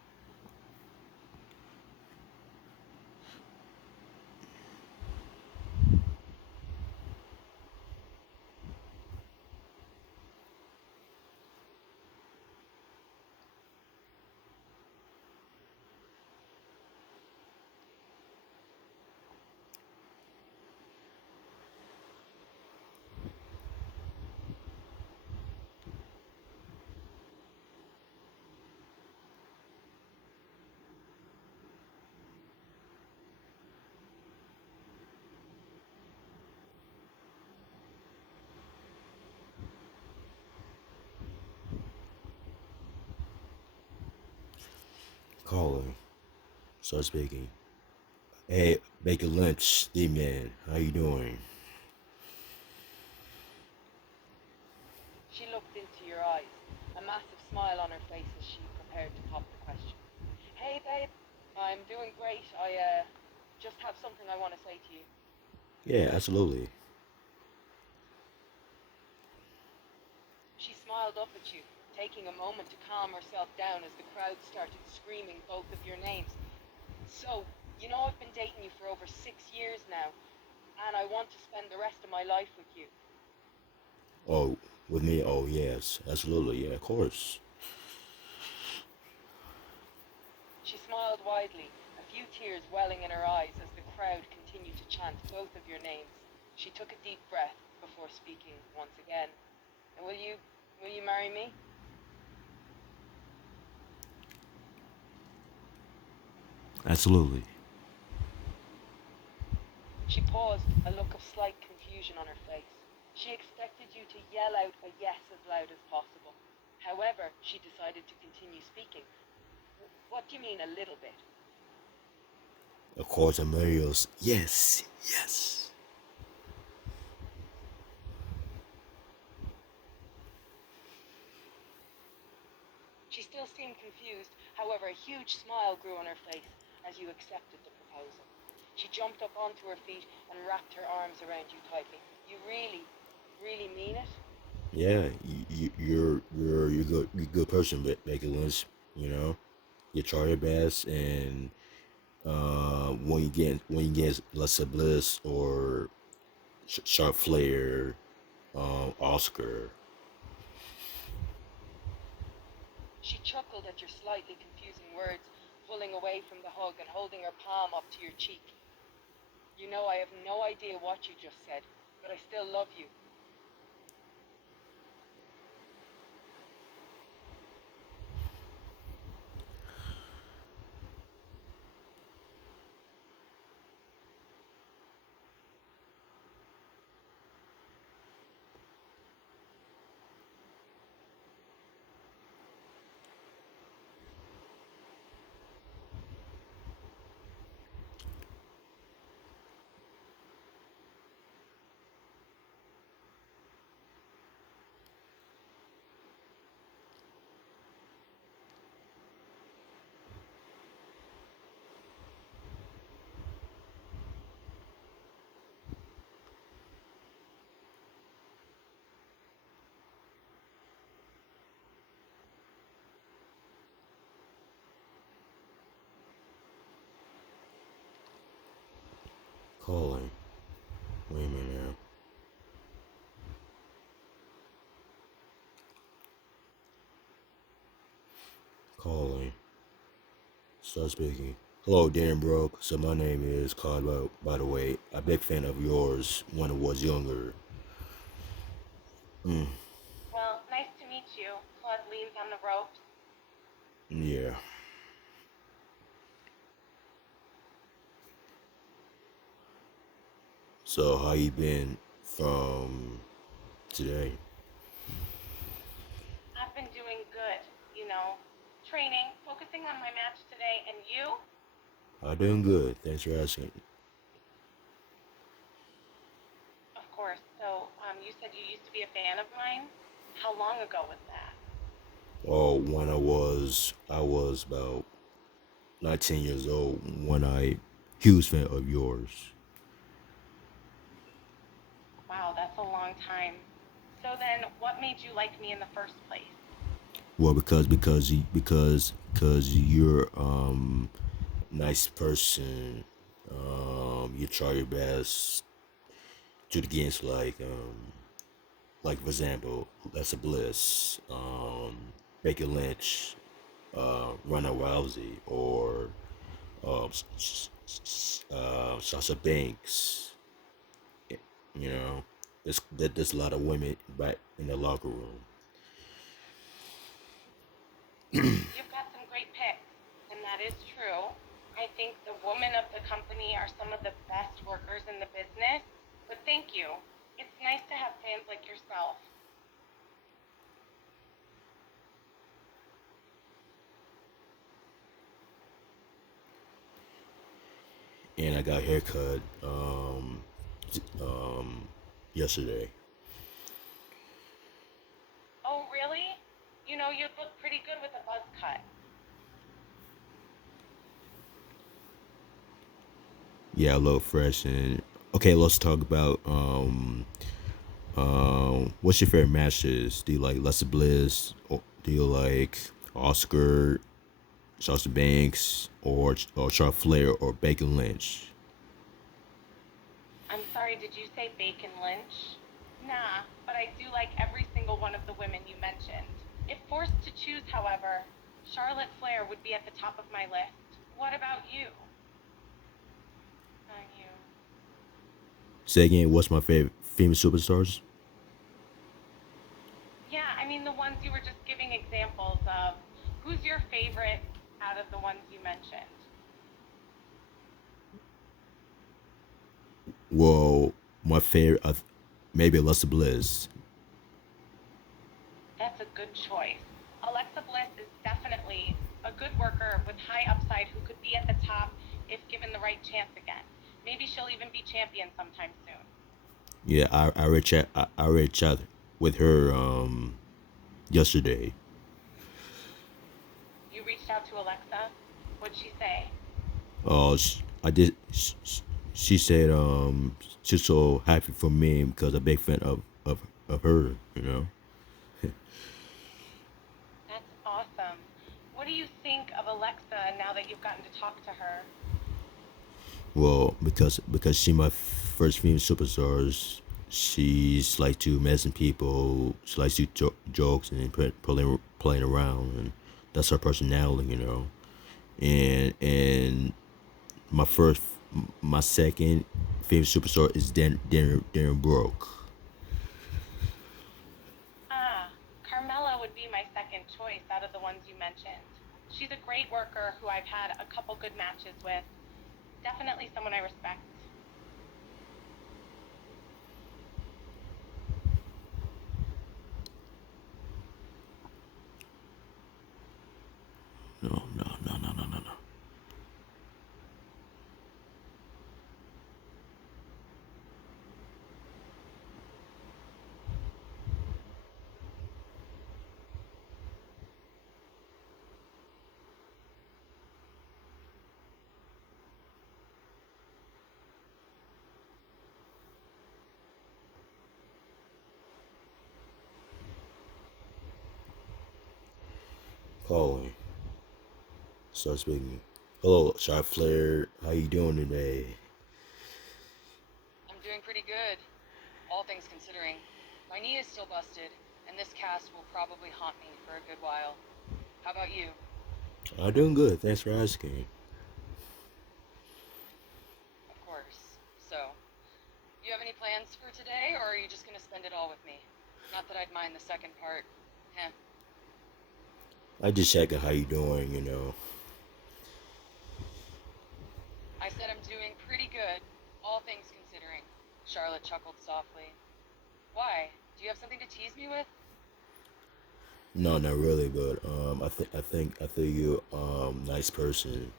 Calling. Start speaking. Hey, Becky Lynch, the man. How you doing? She looked into your eyes, a massive smile on her face as she prepared to pop the question. Hey, babe. I'm doing great. I just have something I want to say to you. Yeah, absolutely. She smiled up at you, taking a moment to calm herself down as the crowd started screaming both of your names. So, you know I've been dating you for over 6 years now, and I want to spend the rest of my life with you. Oh, with me? Oh, yes, absolutely. Yeah, of course. She smiled widely, a few tears welling in her eyes as the crowd continued to chant both of your names. She took a deep breath before speaking once again. Will you marry me? Absolutely. She paused, a look of slight confusion on her face. She expected you to yell out a yes as loud as possible. However, she decided to continue speaking. What do you mean a little bit? Of course, Mario's. Yes, yes. She still seemed confused, however a huge smile grew on her face as you accepted the proposal. She jumped up onto her feet and wrapped her arms around you tightly. You really mean it? Yeah, you're a good person, Becky Lynch. You know, you try your best, and when you get Lesser Bliss or Sharp Flair, Oscar. She chuckled at your slightly confusing words, pulling away from the hug and holding her palm up to your cheek. You know I have no idea what you just said, but I still love you. Calling. Wait a minute now. Calling. Start speaking. Hello, Dan Broke. So my name is Carl. By the way, a big fan of yours when I was younger. Mm, Well, nice to meet you. Claude leans on the ropes. yeah. So how you been from today? I've been doing good, training, focusing on my match today, and you? I'm doing good. Thanks for asking. Of course. So, you said you used to be a fan of mine? How long ago was that? Oh, when I was about 19 years old when I huge fan of yours. Wow, that's a long time. So then, what made you like me in the first place? Well, because you're nice person. You try your best to the games like for example, Lessa Bliss, Baker Lynch, Ronda Rousey, or Sasha Banks. You know, there's a lot of women back in the locker room. You've got some great picks, and that is true. I think the women of the company are some of the best workers in the business, but thank you. It's nice to have fans like yourself. And I got a haircut um yesterday. Oh, really? You look pretty good with a buzz cut. Yeah, a little fresh and okay. Let's talk about what's your favorite matches? Do you like Lessa Bliss? Or do you like Oscar, Sasha Banks, or Charlotte Flair or Bacon Lynch? I'm sorry, did you say Bacon Lynch? Nah, but I do like every single one of the women you mentioned. If forced to choose, however, Charlotte Flair would be at the top of my list. What about you? You. Say again. What's my favorite female superstars? Yeah, I mean the ones you were just giving examples of. Who's your favorite out of the ones you mentioned? Well, my favorite, maybe Alexa Bliss. That's a good choice. Alexa Bliss is definitely a good worker with high upside who could be at the top if given the right chance again. Maybe she'll even be champion sometime soon. Yeah, I already chat with her yesterday. You reached out to Alexa? What'd she say? I did. She said she's so happy for me because I'm a big fan of her. You know. That's awesome. What do you think of Alexa now that you've gotten to talk to her? Well, because she my first female superstars. She's like to messing people. She likes to jokes and playing around, and that's her personality. You know. And my first, my second favorite superstar is Darren Brooke. Ah, Carmella would be my second choice out of the ones you mentioned. She's a great worker who I've had a couple good matches with. Definitely someone I respect. No, no, no, no, no, no, no. Calling. Start speaking. Hello, Shot Flair. How you doing today? I'm doing pretty good, all things considering. My knee is still busted, and this cast will probably haunt me for a good while. How about you? I'm doing good. Thanks for asking. Of course. So, you have any plans for today, or are you just gonna spend it all with me? Not that I'd mind the second part. Heh. I just checking how you doing. You know. I said I'm doing pretty good, all things considering. Charlotte chuckled softly. Why? Do you have something to tease me with? No, not really, but I think you're nice person.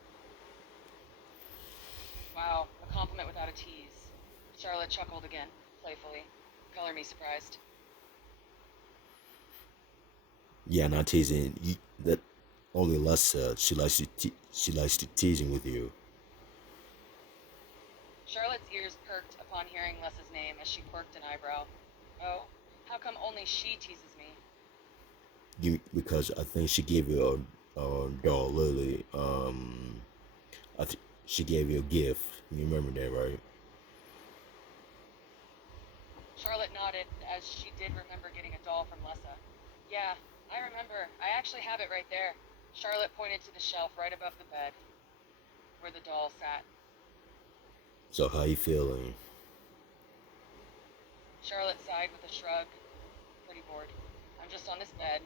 Wow, a compliment without a tease. Charlotte chuckled again, playfully. Color me surprised. Yeah, not teasing. That only Lessa. She likes to teasing with you. Charlotte's ears perked upon hearing Lessa's name as she quirked an eyebrow. Oh, how come only she teases me? Because I think she gave you a doll, Lily. She gave you a gift. You remember that, right? Charlotte nodded as she did remember getting a doll from Lessa. Yeah, I remember. I actually have it right there. Charlotte pointed to the shelf right above the bed, where the doll sat. So how you feeling? Charlotte sighed with a shrug. Pretty bored. I'm just on this bed,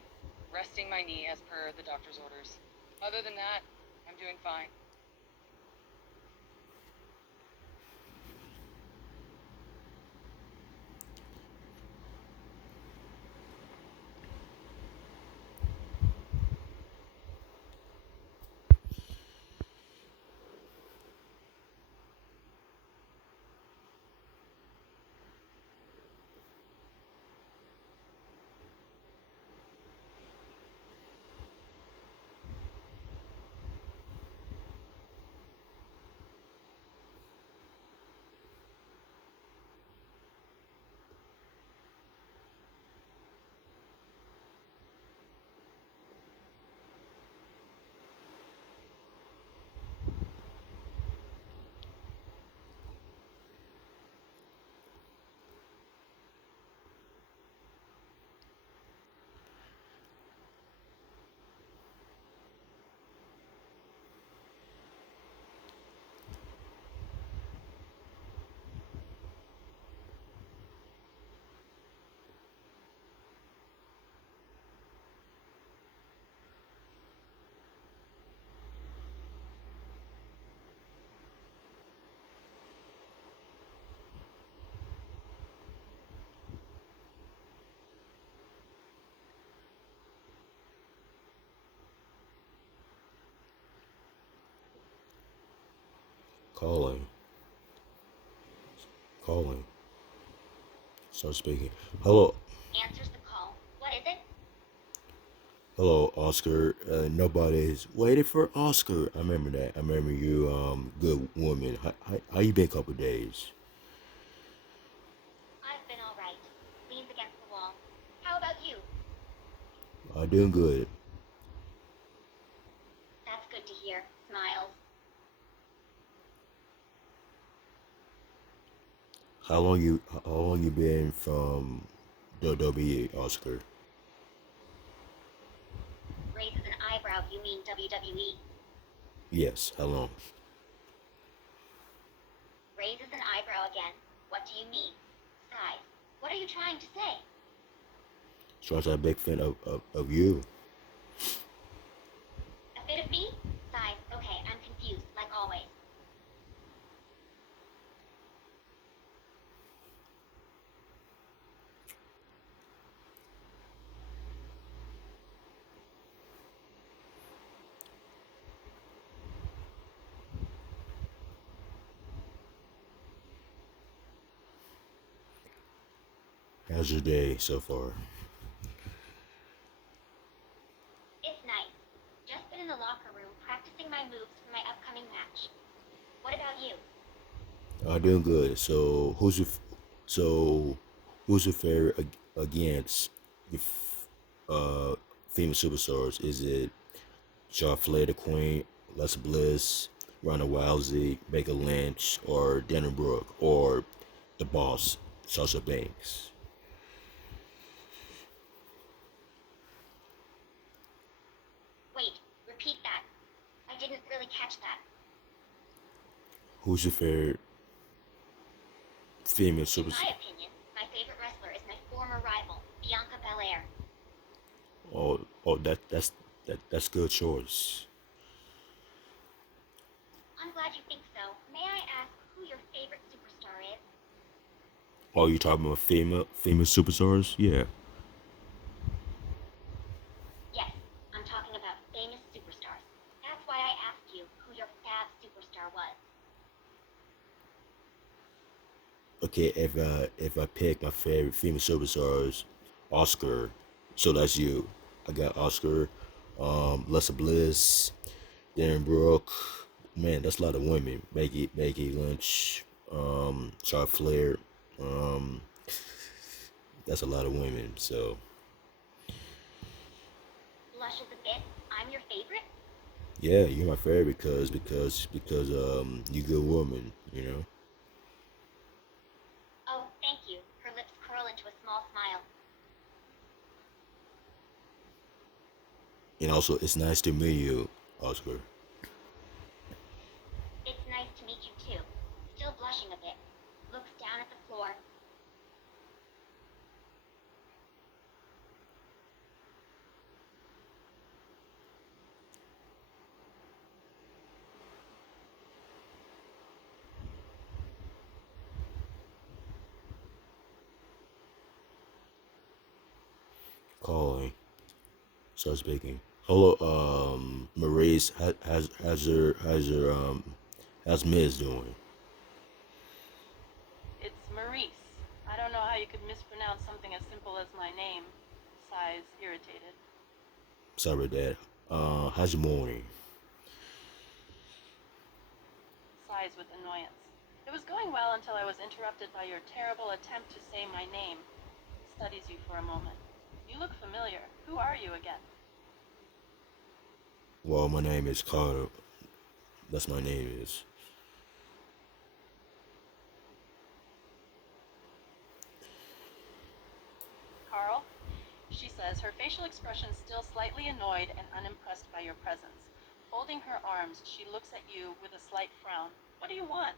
resting my knee as per the doctor's orders. Other than that, I'm doing fine. Calling, calling. Start speaking. Hello, Answers the call. What is it? hello, Oscar. Nobody's waiting for Oscar. I remember that. I remember you, good woman. How you been? Couple days. I've been alright. Leans against the wall. How about you? Doing good. That's good to hear. Smiles. How long you been from WWE, Oscar? Raises an eyebrow. You mean WWE? Yes. How long? Raises an eyebrow again. What do you mean? Sighs. What are you trying to say? So I'm a big fan of you. A bit of me? Sighs. Okay, I'm confused, like always. How's your day so far? It's nice. Just been in the locker room practicing my moves for my upcoming match. What about you? Doing good. So who's your favorite against the female superstars? Is it Charlotte Flair, the Queen, Alexa Bliss, Ronda Rousey, Becky Lynch, or Dana Brooke, or the Boss, Sasha Banks? Wait, repeat that. I didn't really catch that. Who's your favorite female In superstar? my opinion, my favorite wrestler is my former rival, Bianca Belair. Oh, that's good choice. I'm glad you think so. May I ask who your favorite superstar is? Oh, you talking about famous superstars? Yeah. Yes, I'm talking about famous superstars. That's why I asked you who your fab superstar was. Okay, if I pick my favorite female superstars, Oscar. So that's you. I got Oscar, Lessa Bliss, Darren Brooke. Man, that's a lot of women. Maggie Lynch, Charlotte Flair. Um, that's a lot of women. So Blush is a bit. I'm your favorite? yeah, you're my favorite because you good woman. You know. Oh, thank you. Her lips curl into a small smile. And also, it's nice to meet you, Oscar. It's nice to meet you too. Still blushing a bit. Looks down at the floor. Calling. Start speaking. Hello, Maurice. How's Miz doing? It's Maurice. I don't know how you could mispronounce something as simple as my name. Sighs, irritated. Sorry, Dad. How's your morning? Sighs with annoyance. It was going well until I was interrupted by your terrible attempt to say my name. Studies you for a moment. You look familiar. Who are you again? Well, my name is Carter. That's my name is. Carl? She says, her facial expression still slightly annoyed and unimpressed by your presence. Folding her arms, she looks at you with a slight frown. What do you want?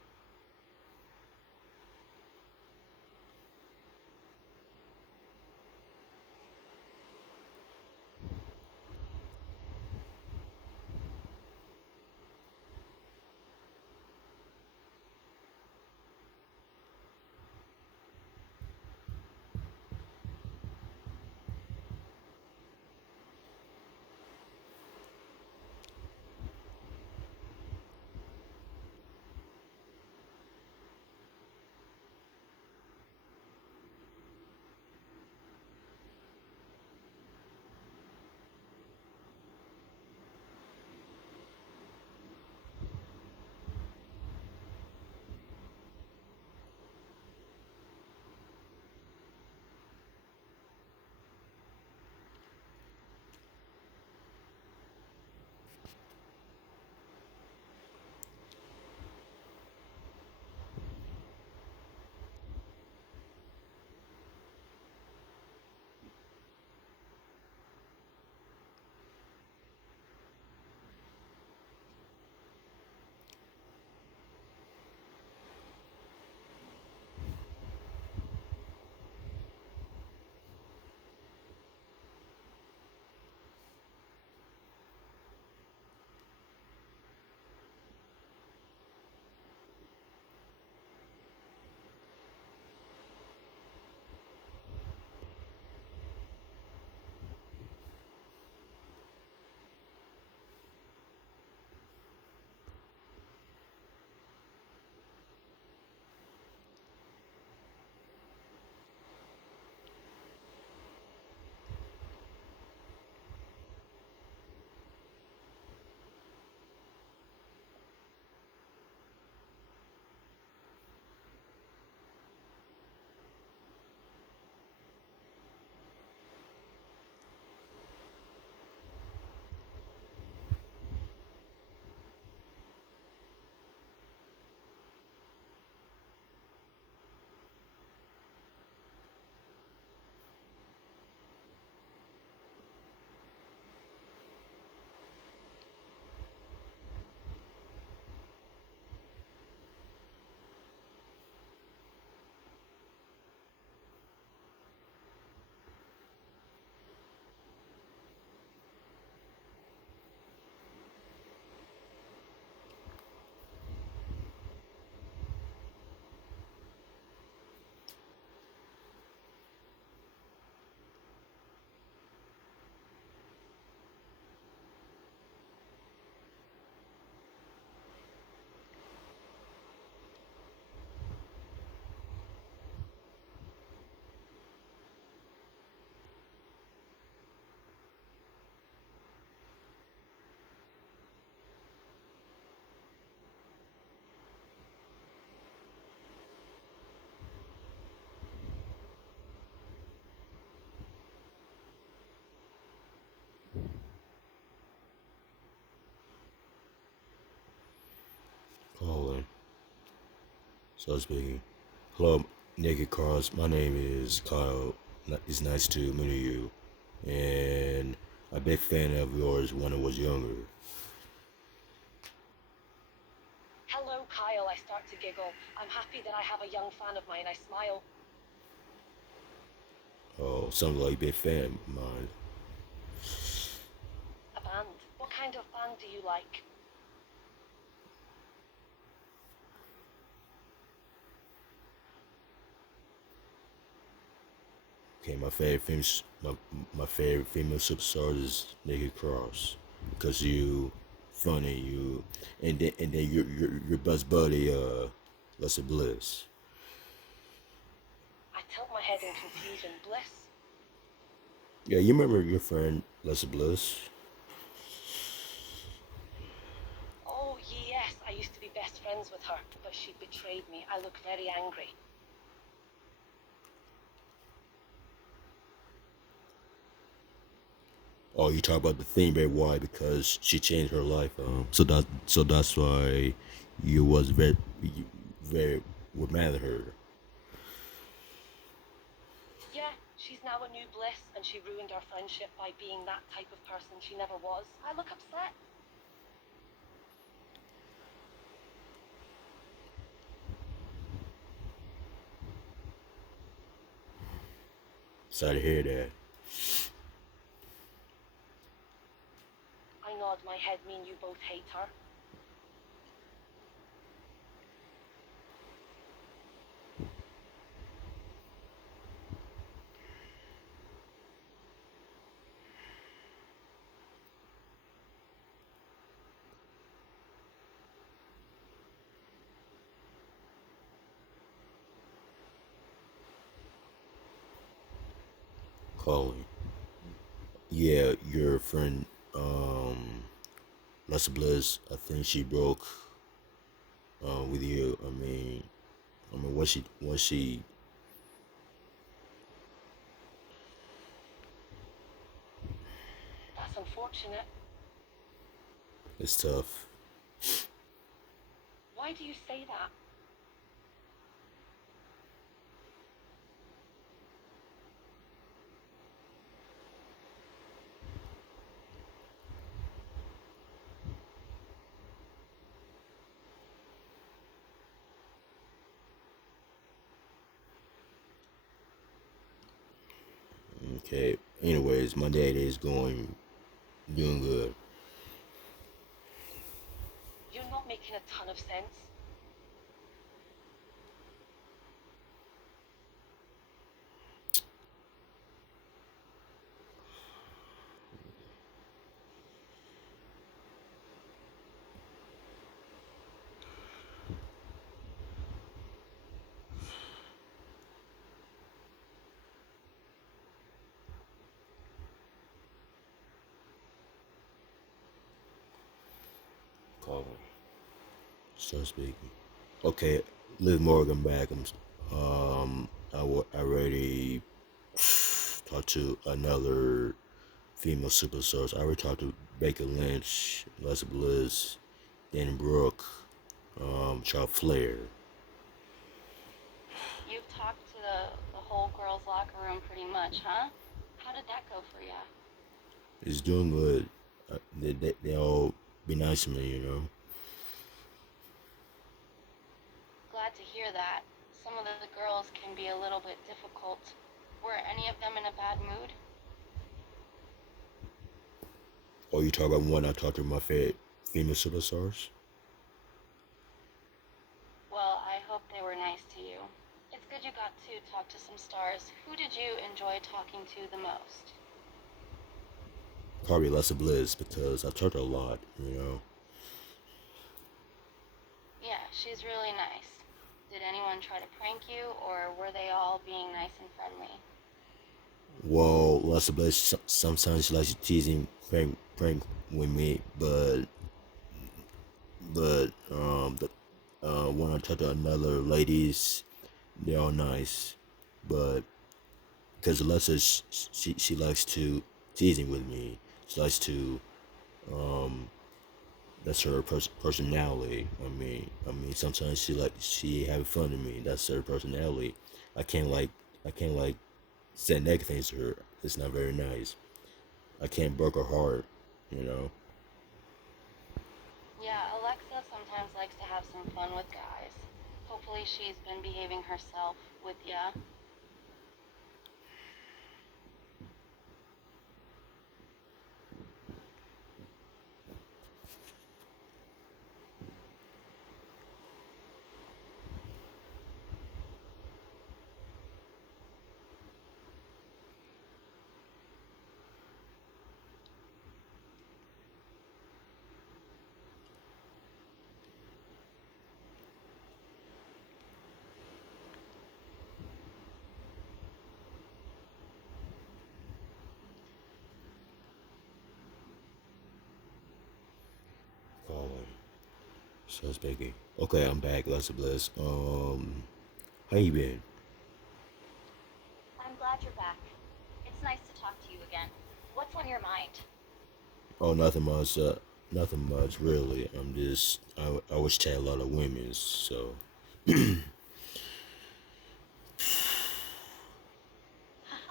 So speaking. Hello, Naked Cars. My name is Kyle. It's nice to meet you. And a big fan of yours when I was younger. Hello, Kyle. I start to giggle. I'm happy that I have a young fan of mine. I smile. Oh, sounds like a big fan of mine. A band. What kind of band do you like? Okay, my favorite female superstar is Naked Cross because you funny and then your best buddy Leslie Bliss. I tilt my head in confusion. Bliss? Yeah, you remember your friend Leslie Bliss? Oh, yes. I used to be best friends with her, but she betrayed me. I look very angry. Oh, you talk about the theme, babe? Why? Because she changed her life. So that's why you was very were mad at her. Yeah, she's now a new Bliss, and she ruined our friendship by being that type of person she never was. I look upset. Sorry to hear that. I nod my head, mean you both hate her. Calling. Yeah, your friend Leslie Bliss. I think she broke with you. I mean, once she That's unfortunate. it's tough. Why do you say that? Okay. Anyways, my day is doing good. You're not making a ton of sense. Calling. Start speaking. Okay, Liv Morgan back. I already talked to another female superstars. I already talked to Baker Lynch, Leslie Bliss, Danny Brooke, Charles Flair. You've talked to the whole girls' locker room pretty much, huh? How did that go for ya? It's doing good. They all be nice to me, you know. Glad to hear that. Some of the girls can be a little bit difficult. Were any of them in a bad mood? Oh, you talk about when I talked to my favorite female superstars? Well, I hope they were nice to you. It's good you got to talk to some stars. Who did you enjoy talking to the most? Probably Leslie Bliss because I talked to her a lot, you know. Yeah, she's really nice. Did anyone try to prank you, or were they all being nice and friendly? Well, Leslie Bliss sometimes she likes to teasing prank with me, but when I talk to another ladies, they're all nice, but because Alexa she likes to teasing with me, she likes to um That's her personality. I mean, sometimes she having fun to me. That's her personality. I can't like, I can't like say negative things to her. It's not very nice. I can't break her heart. You know. Yeah, Alexa sometimes likes to have some fun with guys. Hopefully she's been behaving herself with ya. Calling. So it's Becky. Okay, I'm back. Lots of bliss. How you been? I'm glad you're back. It's nice to talk to you again. What's on your mind? Oh, nothing much. Nothing much really. I was chat a lot of women, so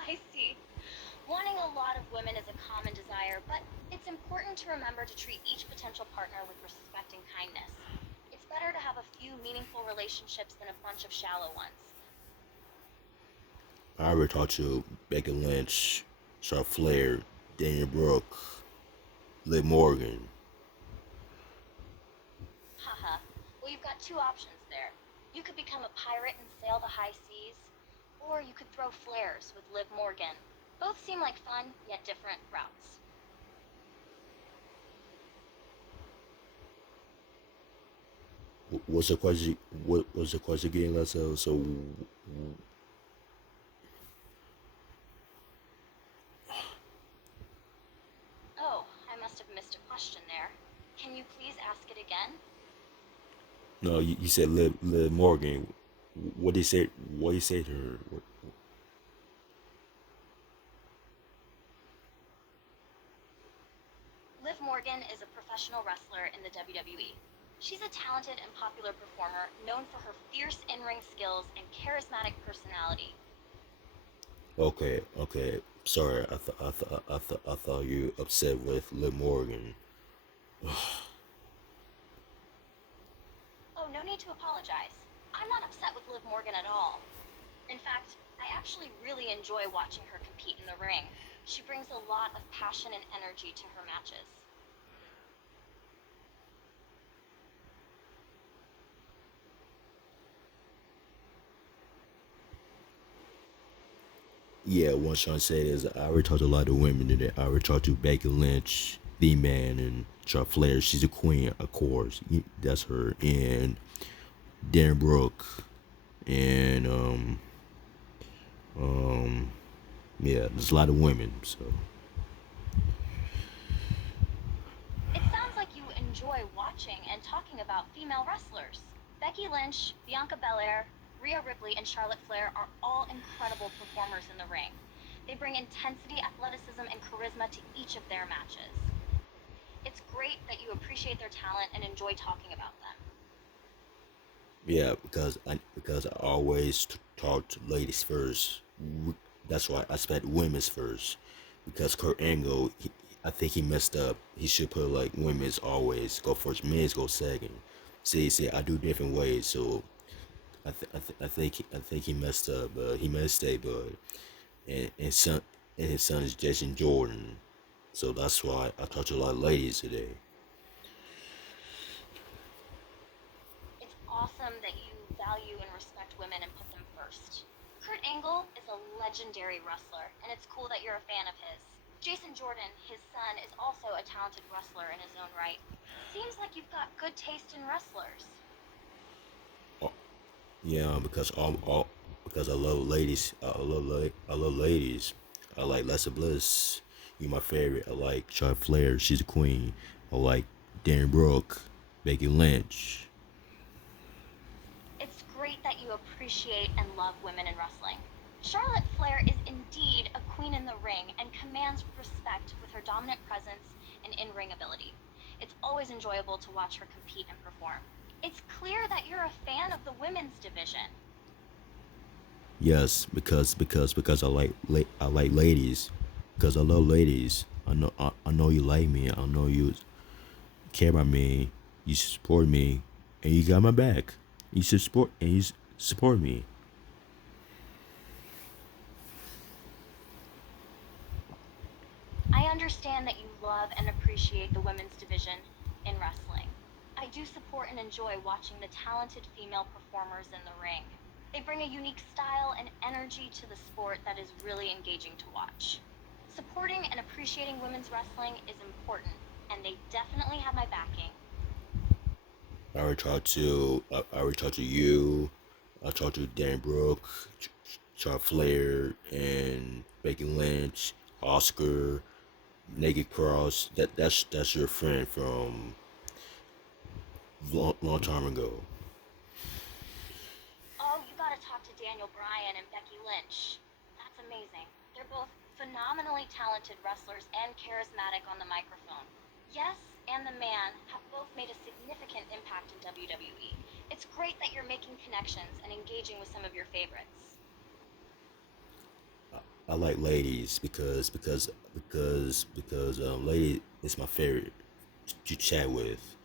I see. Wanting a lot of women is a common desire, but it's important to remember to treat each potential partner with respect and kindness. It's better to have a few meaningful relationships than a bunch of shallow ones. I already talked to Becky Lynch, Charlotte Flair, Daniel Brooke, Liv Morgan. Haha. Well, you've got two options there. You could become a pirate and sail the high seas, or you could throw flares with Liv Morgan. Both seem like fun, yet different routes. What's the question? What was the question again? Let's so Oh, I must have missed a question there. Can you please ask it again? no, you said Liv Morgan. What did he say? What did he say to her? Liv Morgan is a professional wrestler in the WWE. She's a talented and popular performer known for her fierce in-ring skills and charismatic personality. Okay, okay. Sorry, I thought you upset with Liv Morgan. Oh, no need to apologize. I'm not upset with Liv Morgan at all. In fact, I actually really enjoy watching her compete in the ring. She brings a lot of passion and energy to her matches. Yeah, what I'm trying to say is I already talked to a lot of women today. I already talked to Becky Lynch, The Man, and Charlotte Flair. She's a queen, of course. That's her. And Darren Brooke. And um yeah, there's a lot of women, so It sounds like you enjoy watching and talking about female wrestlers. Becky Lynch, Bianca Belair, Rhea Ripley, and Charlotte Flair are all incredible performers in the ring. They bring intensity, athleticism, and charisma to each of their matches. It's great that you appreciate their talent and enjoy talking about them. yeah, because I always talk to ladies first. That's why I expect women's first. Because Kurt Angle, I think he messed up. He should put like women's always go first, men's go second. See, I do different ways, so I think he messed up. He made a mistake, but and his son is Jason Jordan, so that's why I talked to a lot of ladies today. It's awesome that you value and respect women and put them first. Kurt Angle is a legendary wrestler, and it's cool that you're a fan of his. Jason Jordan, his son, is also a talented wrestler in his own right. Seems like you've got good taste in wrestlers. Yeah, because I love ladies. I love ladies. I like Lessa Bliss. You my favorite. I like Charlotte Flair. She's a queen. I like Darren Brooke, Becky Lynch. It's great that you appreciate and love women in wrestling. Charlotte Flair is indeed a queen in the ring and commands respect with her dominant presence and in ring ability. It's always enjoyable to watch her compete and perform. It's clear that you're a fan of the women's division. Yes, because I like ladies, because I love ladies. I know you like me. I know you care about me. You support me, and you got my back. You support me. I understand that you love and appreciate the women's division in wrestling. I do support and enjoy watching the talented female performers in the ring. They bring a unique style and energy to the sport that is really engaging to watch. Supporting and appreciating women's wrestling is important, and they definitely have my backing. I already talked to you. I talked to Dan Brooke, Charlotte Flair, and Becky Lynch, Oscar, Naked Cross. That's your friend from long time ago. Oh, you gotta talk to Daniel Bryan and Becky Lynch. That's amazing. They're both phenomenally talented wrestlers and charismatic on the microphone. Yes and the Man have both made a significant impact in WWE. It's great that you're making connections and engaging with some of your favorites. I like ladies because lady is my favorite to chat with.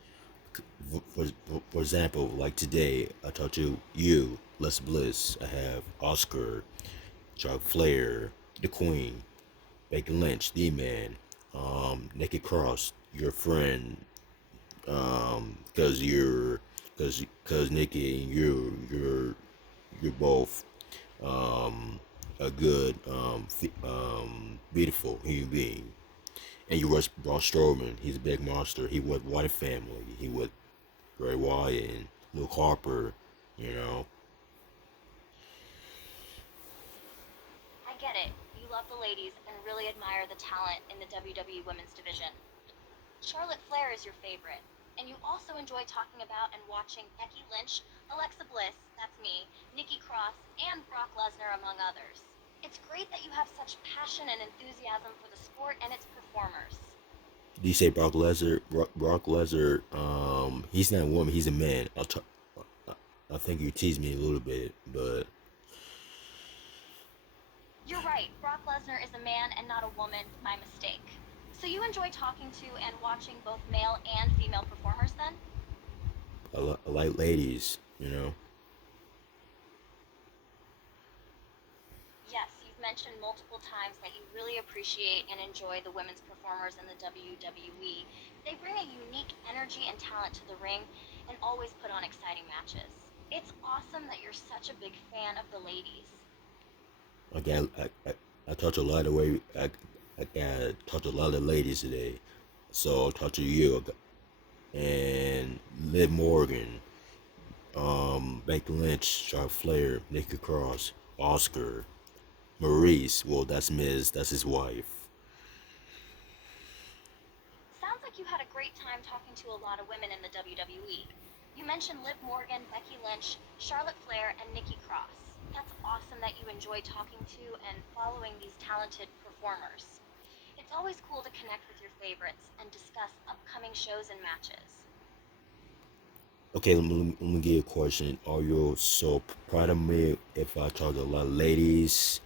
For example, like today, I talked to you, Les Bliss. I have Oscar, Charlotte Flair, the Queen, Becky Lynch, the Man, Naked Cross, your friend, because because Nikki and you're both a good beautiful human being. And you was Braun Strowman. He's a big monster. He with White family. He with Bray Wyatt and Luke Harper. You know. I get it. You love the ladies and really admire the talent in the WWE Women's Division. Charlotte Flair is your favorite, and you also enjoy talking about and watching Becky Lynch, Alexa Bliss, that's me, Nikki Cross, and Brock Lesnar, among others. It's great that you have such passion and enthusiasm for the sport and its performers. Do you say Brock Lesnar? Brock Lesnar. He's not a woman. He's a man. I think you teased me a little bit, but You're right, Brock Lesnar is a man and not a woman, my mistake. So you enjoy talking to and watching both male and female performers then? I like ladies. You know. Yes, you've mentioned multiple times that you really appreciate and enjoy the women's performers in the WWE. They bring a unique energy and talent to the ring and always put on exciting matches. It's awesome that you're such a big fan of the ladies. Okay, I talked to a lot of I got talked to a lot of ladies today. So I talked to you and Liv Morgan, Becky Lynch, Charlotte Flair, Nikki Cross, Oscar, Maurice. Well, that's Miz. That's his wife. Sounds like you had a great time talking to a lot of women in the WWE. You mentioned Liv Morgan, Becky Lynch, Charlotte Flair, and Nikki Cross. That's awesome that you enjoy talking to and following these talented performers. It's always cool to connect with your favorites and discuss upcoming shows and matches. Okay, let me get you a question. Are you so proud of me if I talk to a lot of ladies,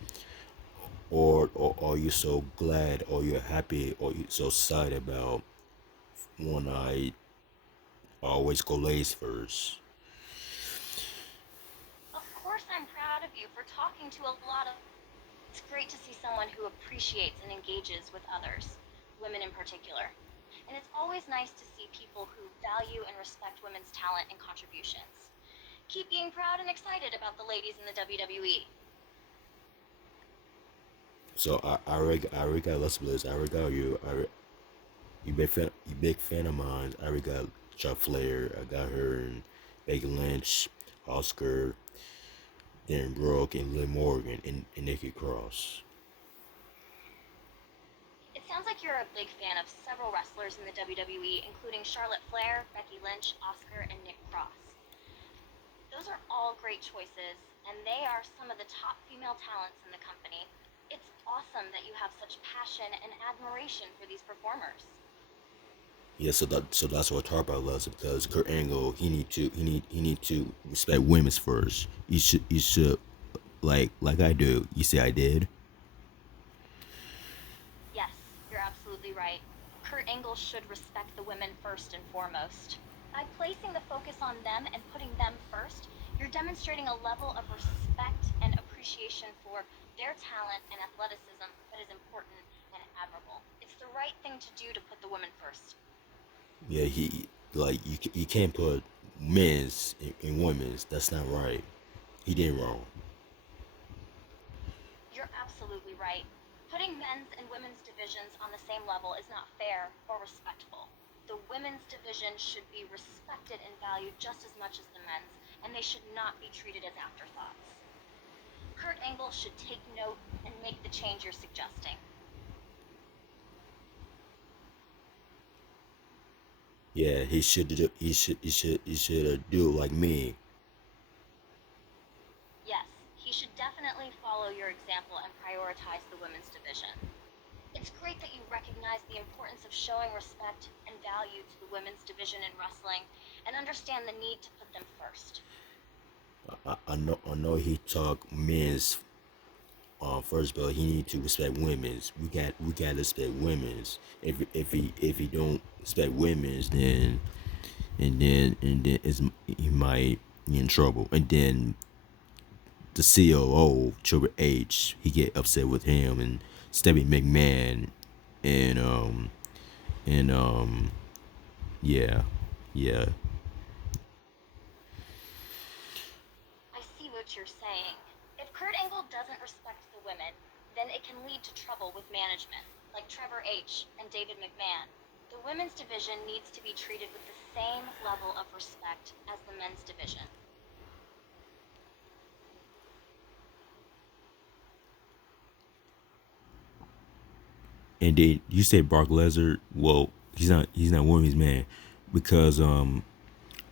or are you so glad, or you're happy, or you so excited about when I always go ladies first? Of course, I'm proud of you for talking to a lot of. It's great to see someone who appreciates and engages with others, women in particular. And it's always nice to see people who value and respect women's talent and contributions. Keep being proud and excited about the ladies in the WWE. So I already got lots of bliss. I already got you. You big fan of mine. I already got Chuck Flair. I got her and Becky Lynch, Oscar, Darren Brooke, and Liv Morgan, and Nikki Cross. It sounds like you're a big fan of several wrestlers in the WWE, including Charlotte Flair, Becky Lynch, Oscar, and Nick Cross. Those are all great choices, and they are some of the top female talents in the company. It's awesome that you have such passion and admiration for these performers. Yeah, so that's what Tarpa loves because Kurt Angle he need to respect women's first. You should like I do. You say I did. Yes, you're absolutely right. Kurt Angle should respect the women first and foremost. By placing the focus on them and putting them first, you're demonstrating a level of respect and appreciation for their talent and athleticism that is important and admirable. It's the right thing to do to put the women first. Yeah, he like you can't put men's in women's. That's not right. He did wrong. You're absolutely right. Putting men's and women's divisions on the same level is not fair or respectful. The women's division should be respected and valued just as much as the men's, and they should not be treated as afterthoughts. Kurt Angle should take note and make the change you're suggesting. Yeah, he should do like me. Yes, he should definitely follow your example and prioritize the women's division. It's great that you recognize the importance of showing respect and value to the women's division in wrestling and understand the need to put them first. I know he talk men's first, but he need to respect women's. We got to respect women's. If he don't respect women's, then he might be in trouble. And then the COO Triple H, he get upset with him and Stephanie McMahon and yeah, yeah. I see what you're saying. If Kurt Angle doesn't respect the women, then it can lead to trouble with management, like Trevor H. and David McMahon. The women's division needs to be treated with the same level of respect as the men's division. And then you say Brock Lesnar. Well, he's not women's man because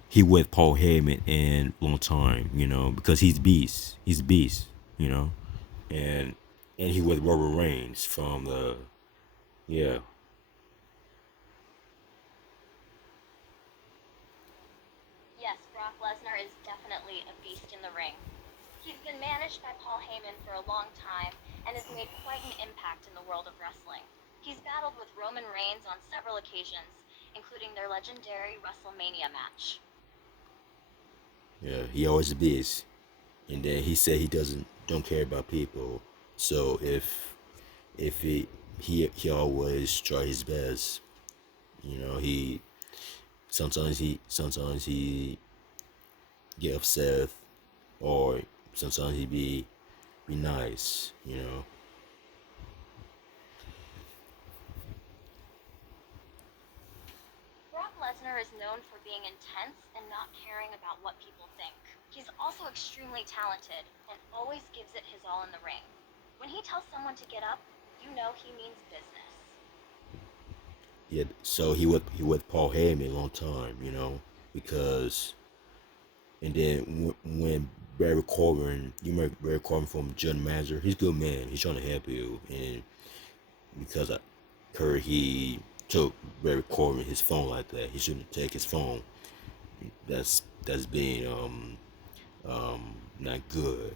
he with Paul Heyman in long time. Because he's beast. He's beast. You know, and and he with Robert Reigns from the yeah. Yes, Brock Lesnar is definitely a beast in the ring. He's been managed by Paul Heyman for a long time and has made quite an impact in the world of wrestling. He's battled with Roman Reigns on several occasions, including their legendary WrestleMania match. Yeah, he always a beast. And then he said he don't care about people. So if he always try his best. He sometimes he get upset or sometimes he be nice. Brock Lesnar is known for being intense and not caring about what people think. He's also extremely talented and always gives it his all in the ring. When he tells someone to get up, you know he means business. Yeah, so he with Paul Heyman a long time, because and then when Barry Corbin, you remember Barry Corbin from General Manager, he's a good man. He's trying to help you, and because I heard he took Barry Corbin his phone like that, he shouldn't take his phone. That's being not good.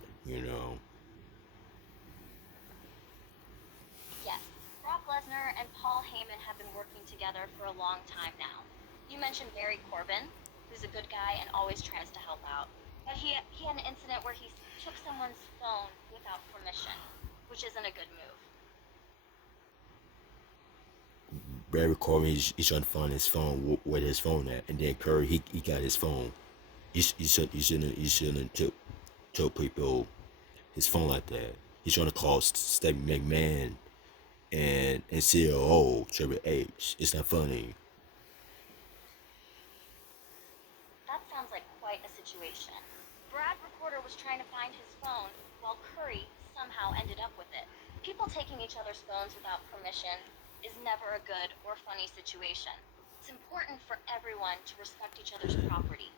Yes, Brock Lesnar and Paul Heyman have been working together for a long time now. You mentioned Barry Corbin, who's a good guy and always tries to help out. But he had an incident where he took someone's phone without permission, which isn't a good move. Barry Corbin, he's trying to find his phone, where his phone at, and then Curry, he got his phone. You shouldn't took people his phone like that. He's trying to call Stephanie McMahon and COO Triple H. It's not funny. That sounds like quite a situation. Brad Recorder was trying to find his phone, while Curry somehow ended up with it. People taking each other's phones without permission is never a good or funny situation. It's important for everyone to respect each other's property,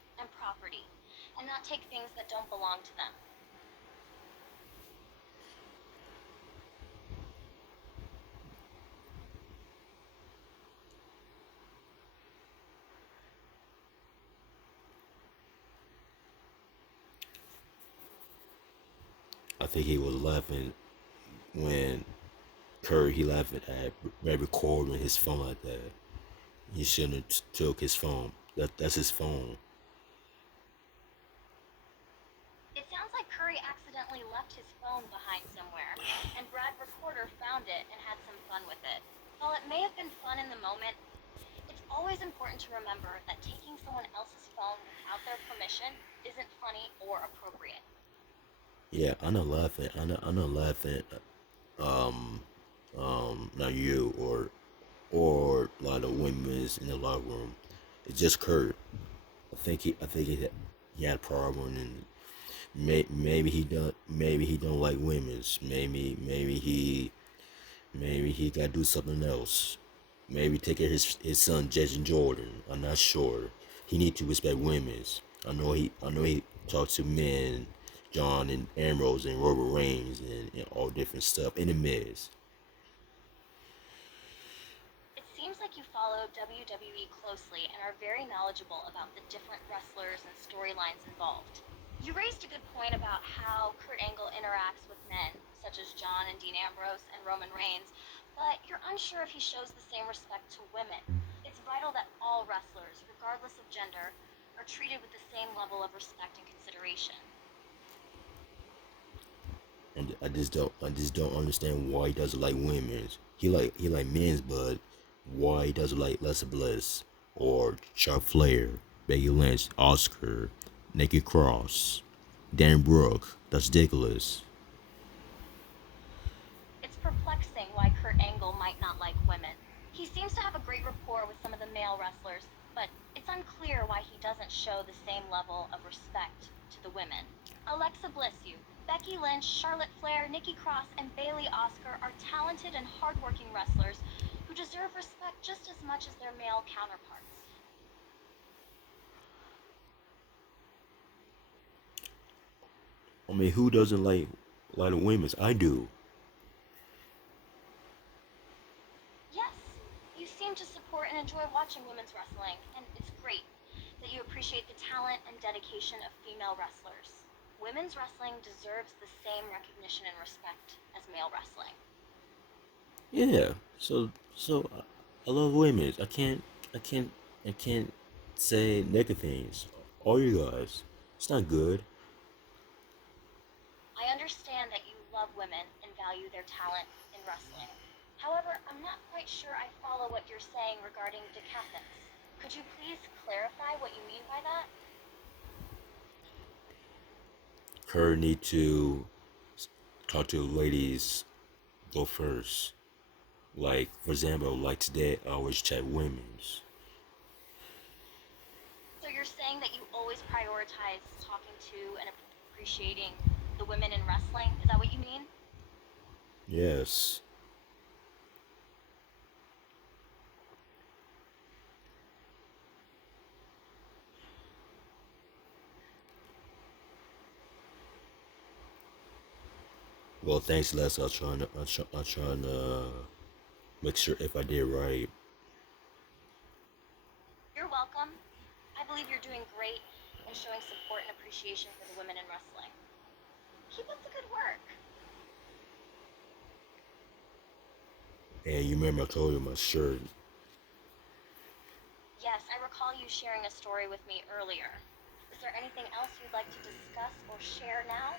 and not take things that don't belong to them. I think he was laughing when Kurt he laughing at Ray recording his phone like that. He shouldn't have took his phone. That's his phone. It sounds like Curry accidentally left his phone behind somewhere, and Brad Recorder found it and had some fun with it. While it may have been fun in the moment, it's always important to remember that taking someone else's phone without their permission isn't funny or appropriate. Yeah, I'm not laughing. I'm not laughing. Um, not you or a lot of women's in the locker room. It's just Kurt. I think he had a problem, and maybe he don't like women's. Maybe he got to do something else. Maybe take care of his son Jason Jordan. I'm not sure. He need to respect women's. I know he talks to men, John and Ambrose and Robert Reigns and all different stuff in the Miz. It seems like you follow WWE closely and are very knowledgeable about the different wrestlers and storylines involved. You raised a good point about how Kurt Angle interacts with men, such as John and Dean Ambrose and Roman Reigns, but you're unsure if he shows the same respect to women. It's vital that all wrestlers, regardless of gender, are treated with the same level of respect and consideration. And I just don't understand why he doesn't like women's. He like men's, but why he doesn't like Lessa Bliss or Charlotte Flair, Becky Lynch, Oscar, Nikki Cross, Dan Brooke. That's ridiculous. It's perplexing why Kurt Angle might not like women. He seems to have a great rapport with some of the male wrestlers, but it's unclear why he doesn't show the same level of respect to the women. Alexa Bliss, Becky Lynch, Charlotte Flair, Nikki Cross, and Bailey Oscar are talented and hardworking wrestlers who deserve respect just as much as their male counterparts. I mean, who doesn't like the women's? I do. Yes, you seem to support and enjoy watching women's wrestling, and it's great that you appreciate the talent and dedication of female wrestlers. Women's wrestling deserves the same recognition and respect as male wrestling. Yeah. So I love women's. I can't say negative things. All you guys. It's not good. I understand that you love women and value their talent in wrestling. However, I'm not quite sure I follow what you're saying regarding decathlons. Could you please clarify what you mean by that? Her need to talk to the ladies go first. Like for example, like today I always chat women's. So you're saying that you always prioritize talking to and appreciating the women in wrestling? Is that what you mean? Yes. Well, thanks, Les. I'm trying to make sure if I did right. You're welcome. I believe you're doing great and showing support and appreciation for the women in wrestling. Keep up the good work. And you remember I told you my shirt. Yes, I recall you sharing a story with me earlier. Is there anything else you'd like to discuss or share now?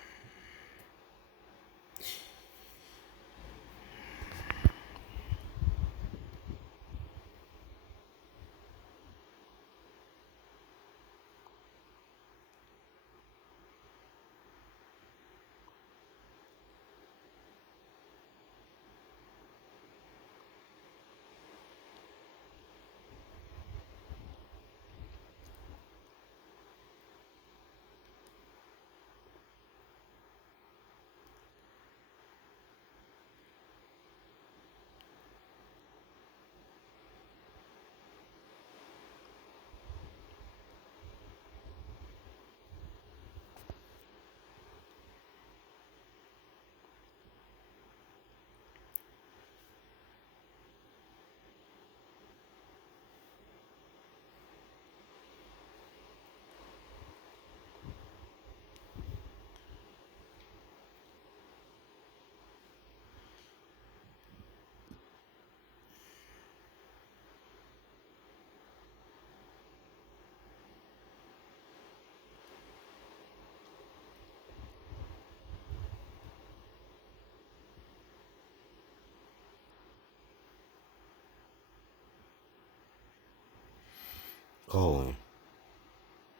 Calling.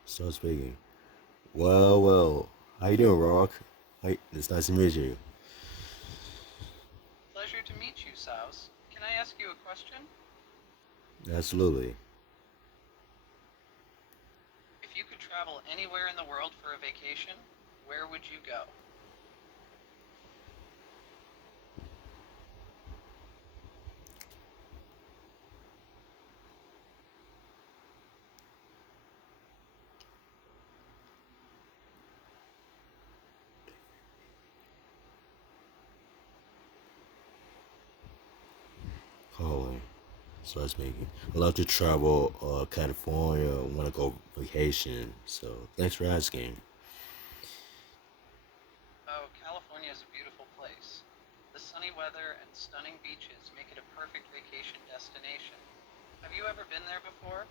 Start speaking. Well, well. How you doing, Rock? Hey, it's nice to meet you. Pleasure to meet you, Souse. Can I ask you a question? Absolutely. If you could travel anywhere in the world for a vacation, where would you go? Calling. Start speaking. I love to travel California. Want to go vacation. So thanks for asking. Oh, California is a beautiful place. The sunny weather and stunning beaches make it a perfect vacation destination. Have you ever been there before?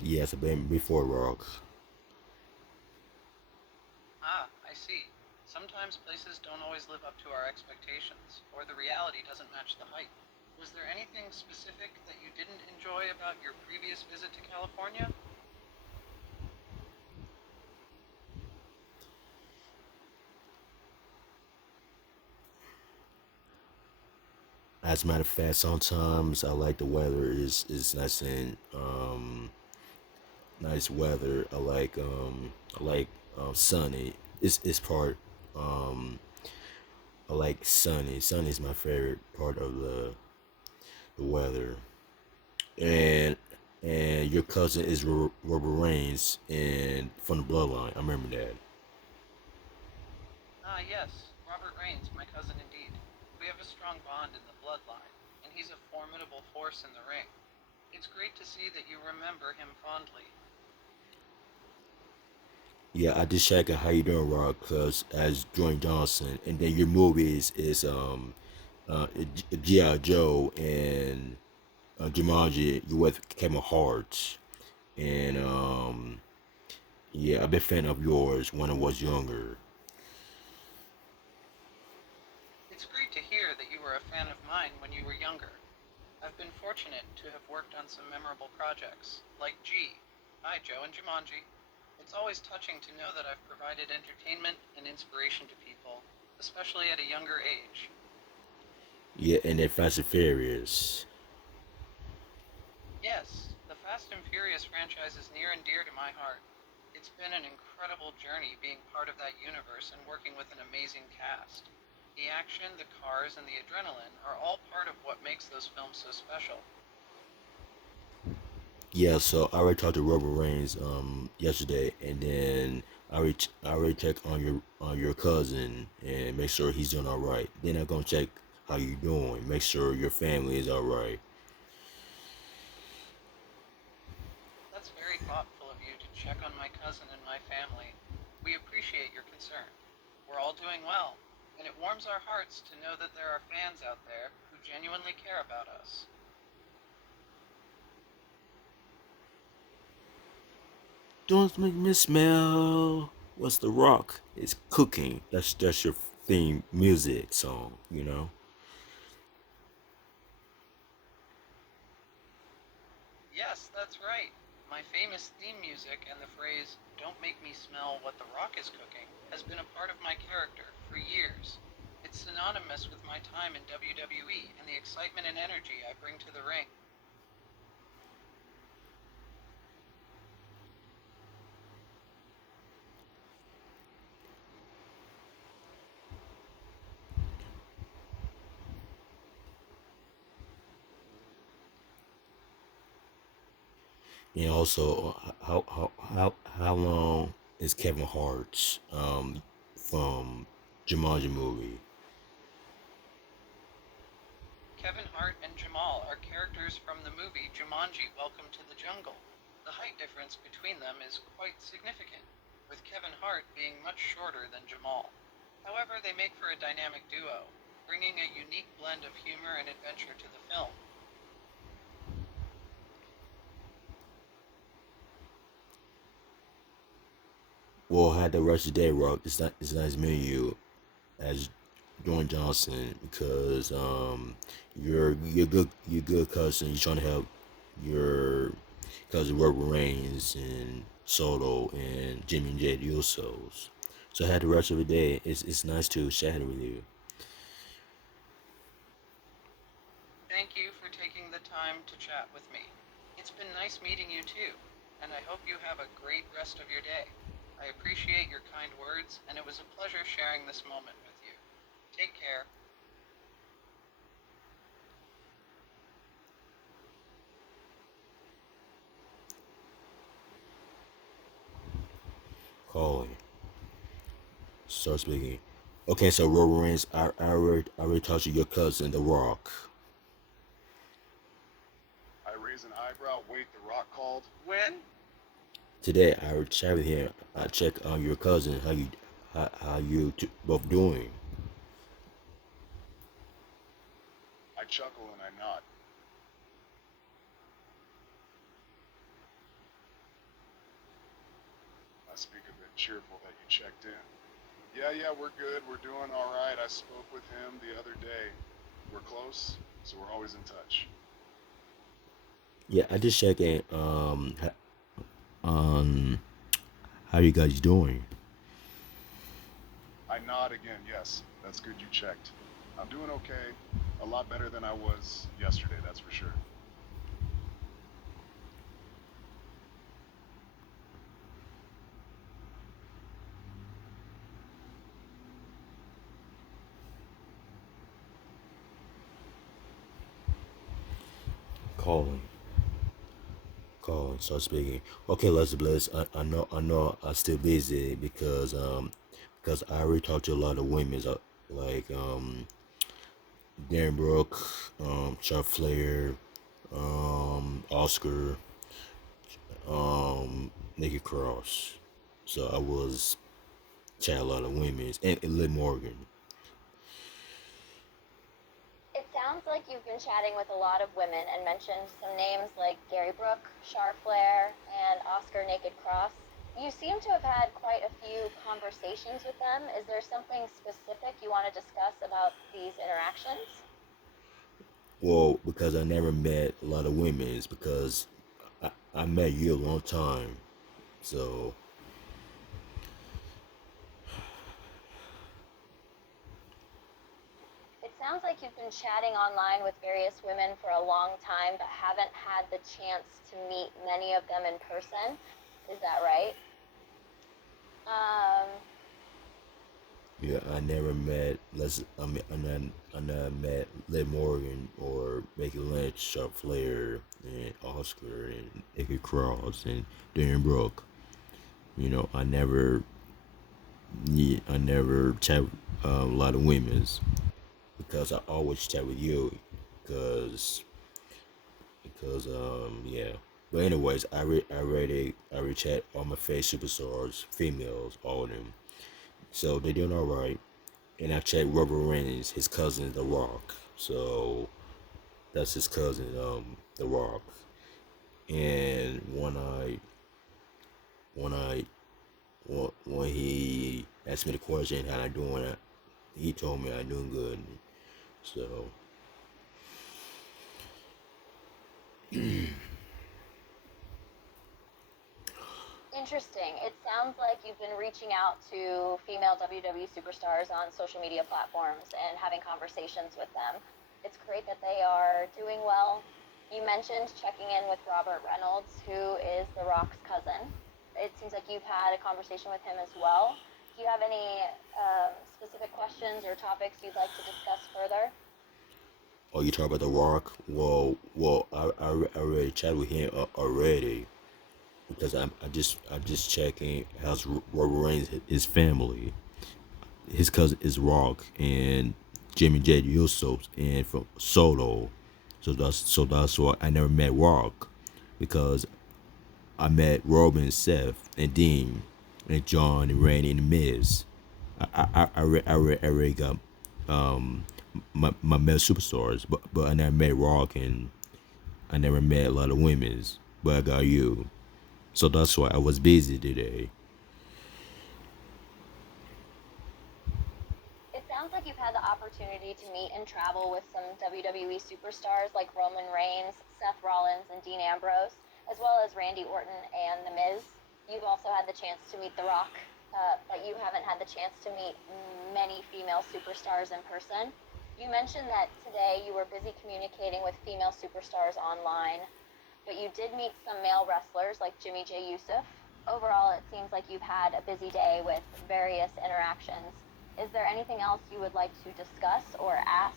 Yes, I've been before, Rock. Ah, I see. Sometimes places don't always live up to our expectations, or the reality doesn't match the hype. Was there anything specific that you didn't enjoy about your previous visit to California? As a matter of fact, sometimes I like the weather is nice and nice weather. I like sunny. It's part um I like sunny. Sunny is my favorite part of the weather. And your cousin is Robert Rains and from the Bloodline. I remember that. Ah, yes, Robert Raines, my cousin indeed. We have a strong bond in the bloodline, and he's a formidable force in the ring. It's great to see that you remember him fondly. Yeah, I just check out how you doing, Rock, cause as Dwayne Johnson, and then your movies is G.I. Joe and Jumanji. You with Kevin Hart, and yeah, I've been a fan of yours when I was younger. It's great to hear that you were a fan of mine when you were younger. I've been fortunate to have worked on some memorable projects, like G, Hi Joe, and Jumanji. It's always touching to know that I've provided entertainment and inspiration to people, especially at a younger age. Yeah, and then Fast and Furious. Yes, the Fast and Furious franchise is near and dear to my heart. It's been an incredible journey being part of that universe and working with an amazing cast. The action, the cars, and the adrenaline are all part of what makes those films so special. Yeah, so I already talked to Robert Reigns yesterday, and then I already checked on your cousin and make sure he's doing all right. Then I'm gonna check how you doing, make sure your family is all right. That's very thoughtful of you to check on my cousin and my family. We appreciate your concern. We're all doing well, and it warms our hearts to know that there are fans out there who genuinely care about us. Don't make me smell. What's the rock? It's cooking. That's your theme music song, you know. Yes, that's right. My famous theme music and the phrase, "Don't make me smell what the rock is cooking," has been a part of my character for years. It's synonymous with my time in WWE and the excitement and energy I bring to the ring. And also, how long is Kevin Hart's from Jumanji movie? Kevin Hart and Jamal are characters from the movie Jumanji: Welcome to the Jungle. The height difference between them is quite significant, with Kevin Hart being much shorter than Jamal. However, they make for a dynamic duo, bringing a unique blend of humor and adventure to the film. Well, I had the rest of the day, Rock. It's nice meeting you as Dwayne Johnson because you're good cousin. You're trying to help your because of Roman Reigns and Solo and Jimmy and Jay the Usos. So I had the rest of the day. It's nice to chat with you. Thank you for taking the time to chat with me. It's been nice meeting you too, and I hope you have a great rest of your day. I appreciate your kind words, and it was a pleasure sharing this moment with you. Take care. Calling. Start speaking. Okay, so Roman Reigns, I already talked to your cousin, The Rock. I raise an eyebrow. Wait, The Rock called? When? Today, I already chat with him. I check on your cousin. How you both doing? I chuckle and I nod. I speak a bit cheerful that you checked in. Yeah, we're good. We're doing all right. I spoke with him the other day. We're close, so we're always in touch. Yeah, I just check in. How you guys doing? I nod again. Yes, that's good you checked. I'm doing okay. A lot better than I was yesterday, that's for sure. Calling. Start speaking. Okay, let's bless. I know I'm still busy because I already talked to a lot of women like Darren Brooke, Chuck Flair, Oscar, Nikki Cross. So I was chat a lot of women and Liv Morgan. It sounds like you've been chatting with a lot of women and mentioned some names like Gary Brooke, Char Flair, and Oscar Naked Cross. You seem to have had quite a few conversations with them. Is there something specific you want to discuss about these interactions? Well, because I never met a lot of women, it's because I met you a long time. So It sounds like you've been chatting online with various women for a long time, but haven't had the chance to meet many of them in person. Is that right? Um, yeah, I never met. I never met Liv Morgan or Becky Lynch, Sharp Flair, and Oscar and Nikki Cross and Darren Brooke. I never chat with a lot of women's because I always chat with you because yeah. But anyways, I already chat all my face superstars, females, all of them. So they doing all right. And I checked Rubber Reigns, his cousin, The Rock. So that's his cousin, The Rock. And when he asked me the question, how I doing, he told me I doing good. So Interesting. It sounds like you've been reaching out to female WWE superstars on social media platforms and having conversations with them. It's great that they are doing well. You mentioned checking in with Robert Reynolds, who is The Rock's cousin. It seems like you've had a conversation with him as well. Do you have any specific questions or topics you'd like to discuss further? oh, you talk about The Rock? I already chatted with him already because I'm just checking how's Rubber Reigns, his family. His cousin is Rock and Jimmy J Usos and from Solo. So that's why I never met Rock because I met Robin, Seth, and Dean, and John, and Randy, and The Miz. I already got my male superstars, but I never met Rock and I never met a lot of women's. But I got you, so that's why I was busy today. It sounds like you've had the opportunity to meet and travel with some WWE superstars like Roman Reigns, Seth Rollins, and Dean Ambrose. as well as Randy Orton and The Miz. You've also had the chance to meet The Rock, but you haven't had the chance to meet many female superstars in person. You mentioned that today you were busy communicating with female superstars online, but you did meet some male wrestlers like Jimmy J. Yusuf. Overall, it seems like you've had a busy day with various interactions. Is there anything else you would like to discuss or ask?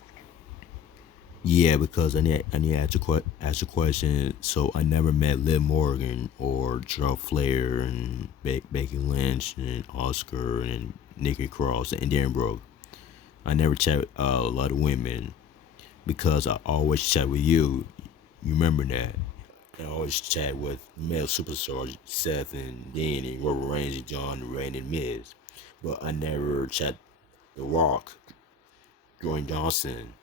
Yeah, because I need to ask a question. So I never met Liv Morgan or Charles Flair and Becky Lynch and Oscar and Nikki Cross and Darren Brooke. I never chat with a lot of women because I always chat with you. You remember that? I always chat with male superstars Seth and Dean and Robert Reigns and John and Randy and Miz, but I never chat The Rock, Dwayne Johnson.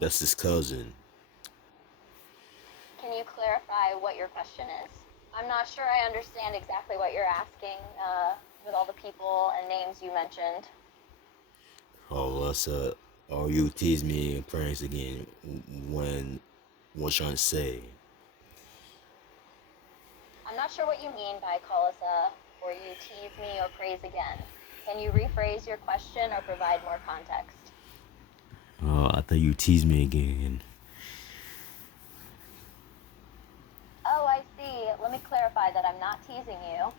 That's his cousin. Can you clarify what your question is? I'm not sure I understand exactly what you're asking with all the people and names you mentioned. Oh, you tease me in pranks again when what trying to say. I'm not sure what you mean by call us or you tease me or praise again. Can you rephrase your question or provide more context? Oh, I thought you teased me again. Oh, I see. Let me clarify that I'm not teasing you.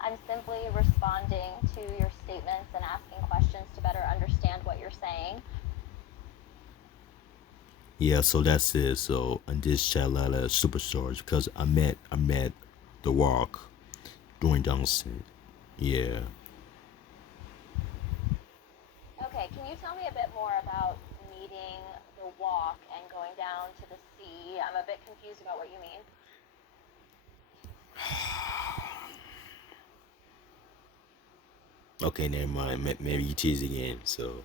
I'm simply responding to your statements and asking questions to better understand what you're saying. Yeah, so that's it. So I just chat a lot of superstars because I met The Rock, Dwayne Johnson. Yeah. Okay, can you tell me a bit more about meeting the walk and going down to the sea? I'm a bit confused about what you mean. Okay, never mind. Maybe you tease again. So.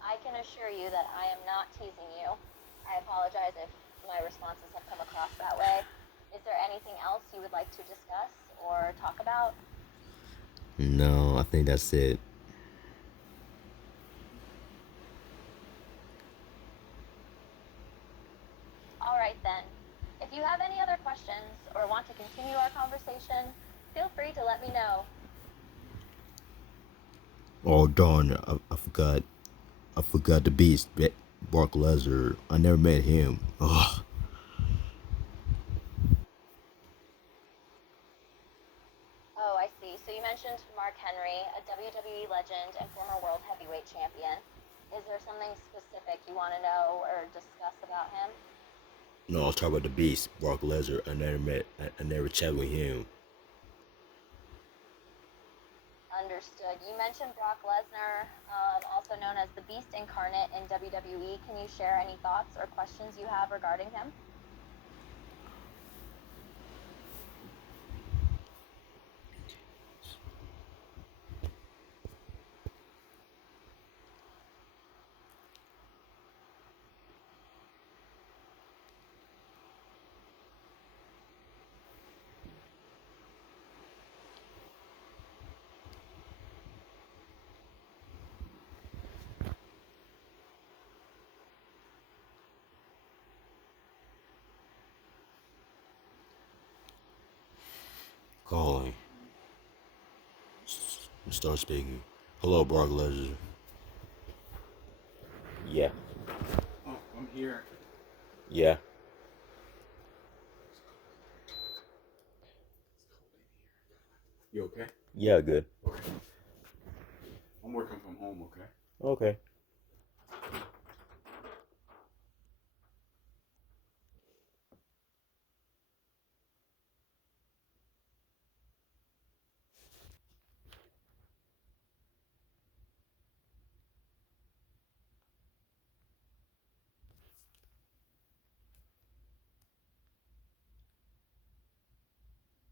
I can assure you that I am not teasing you. I apologize if my responses have come across that way. Is there anything else you would like to discuss or talk about? No, I think that's it. All right then. If you have any other questions or want to continue our conversation, feel free to let me know. Oh darn! I forgot the Beast, Brock Lesnar. I never met him. Ugh. Oh, I see. So you mentioned Mark Henry, a WWE legend and former world heavyweight champion. Is there something specific you want to know or discuss about him? No, I was talking about the Beast, Brock Lesnar. I never chat with him. Understood. You mentioned Brock Lesnar, also known as the Beast Incarnate in WWE. Can you share any thoughts or questions you have regarding him? Calling. Start speaking. Hello, Brock Lesnar. Yeah. Oh, I'm here. Yeah. You okay? Yeah, good. Okay. I'm working from home, okay? Okay.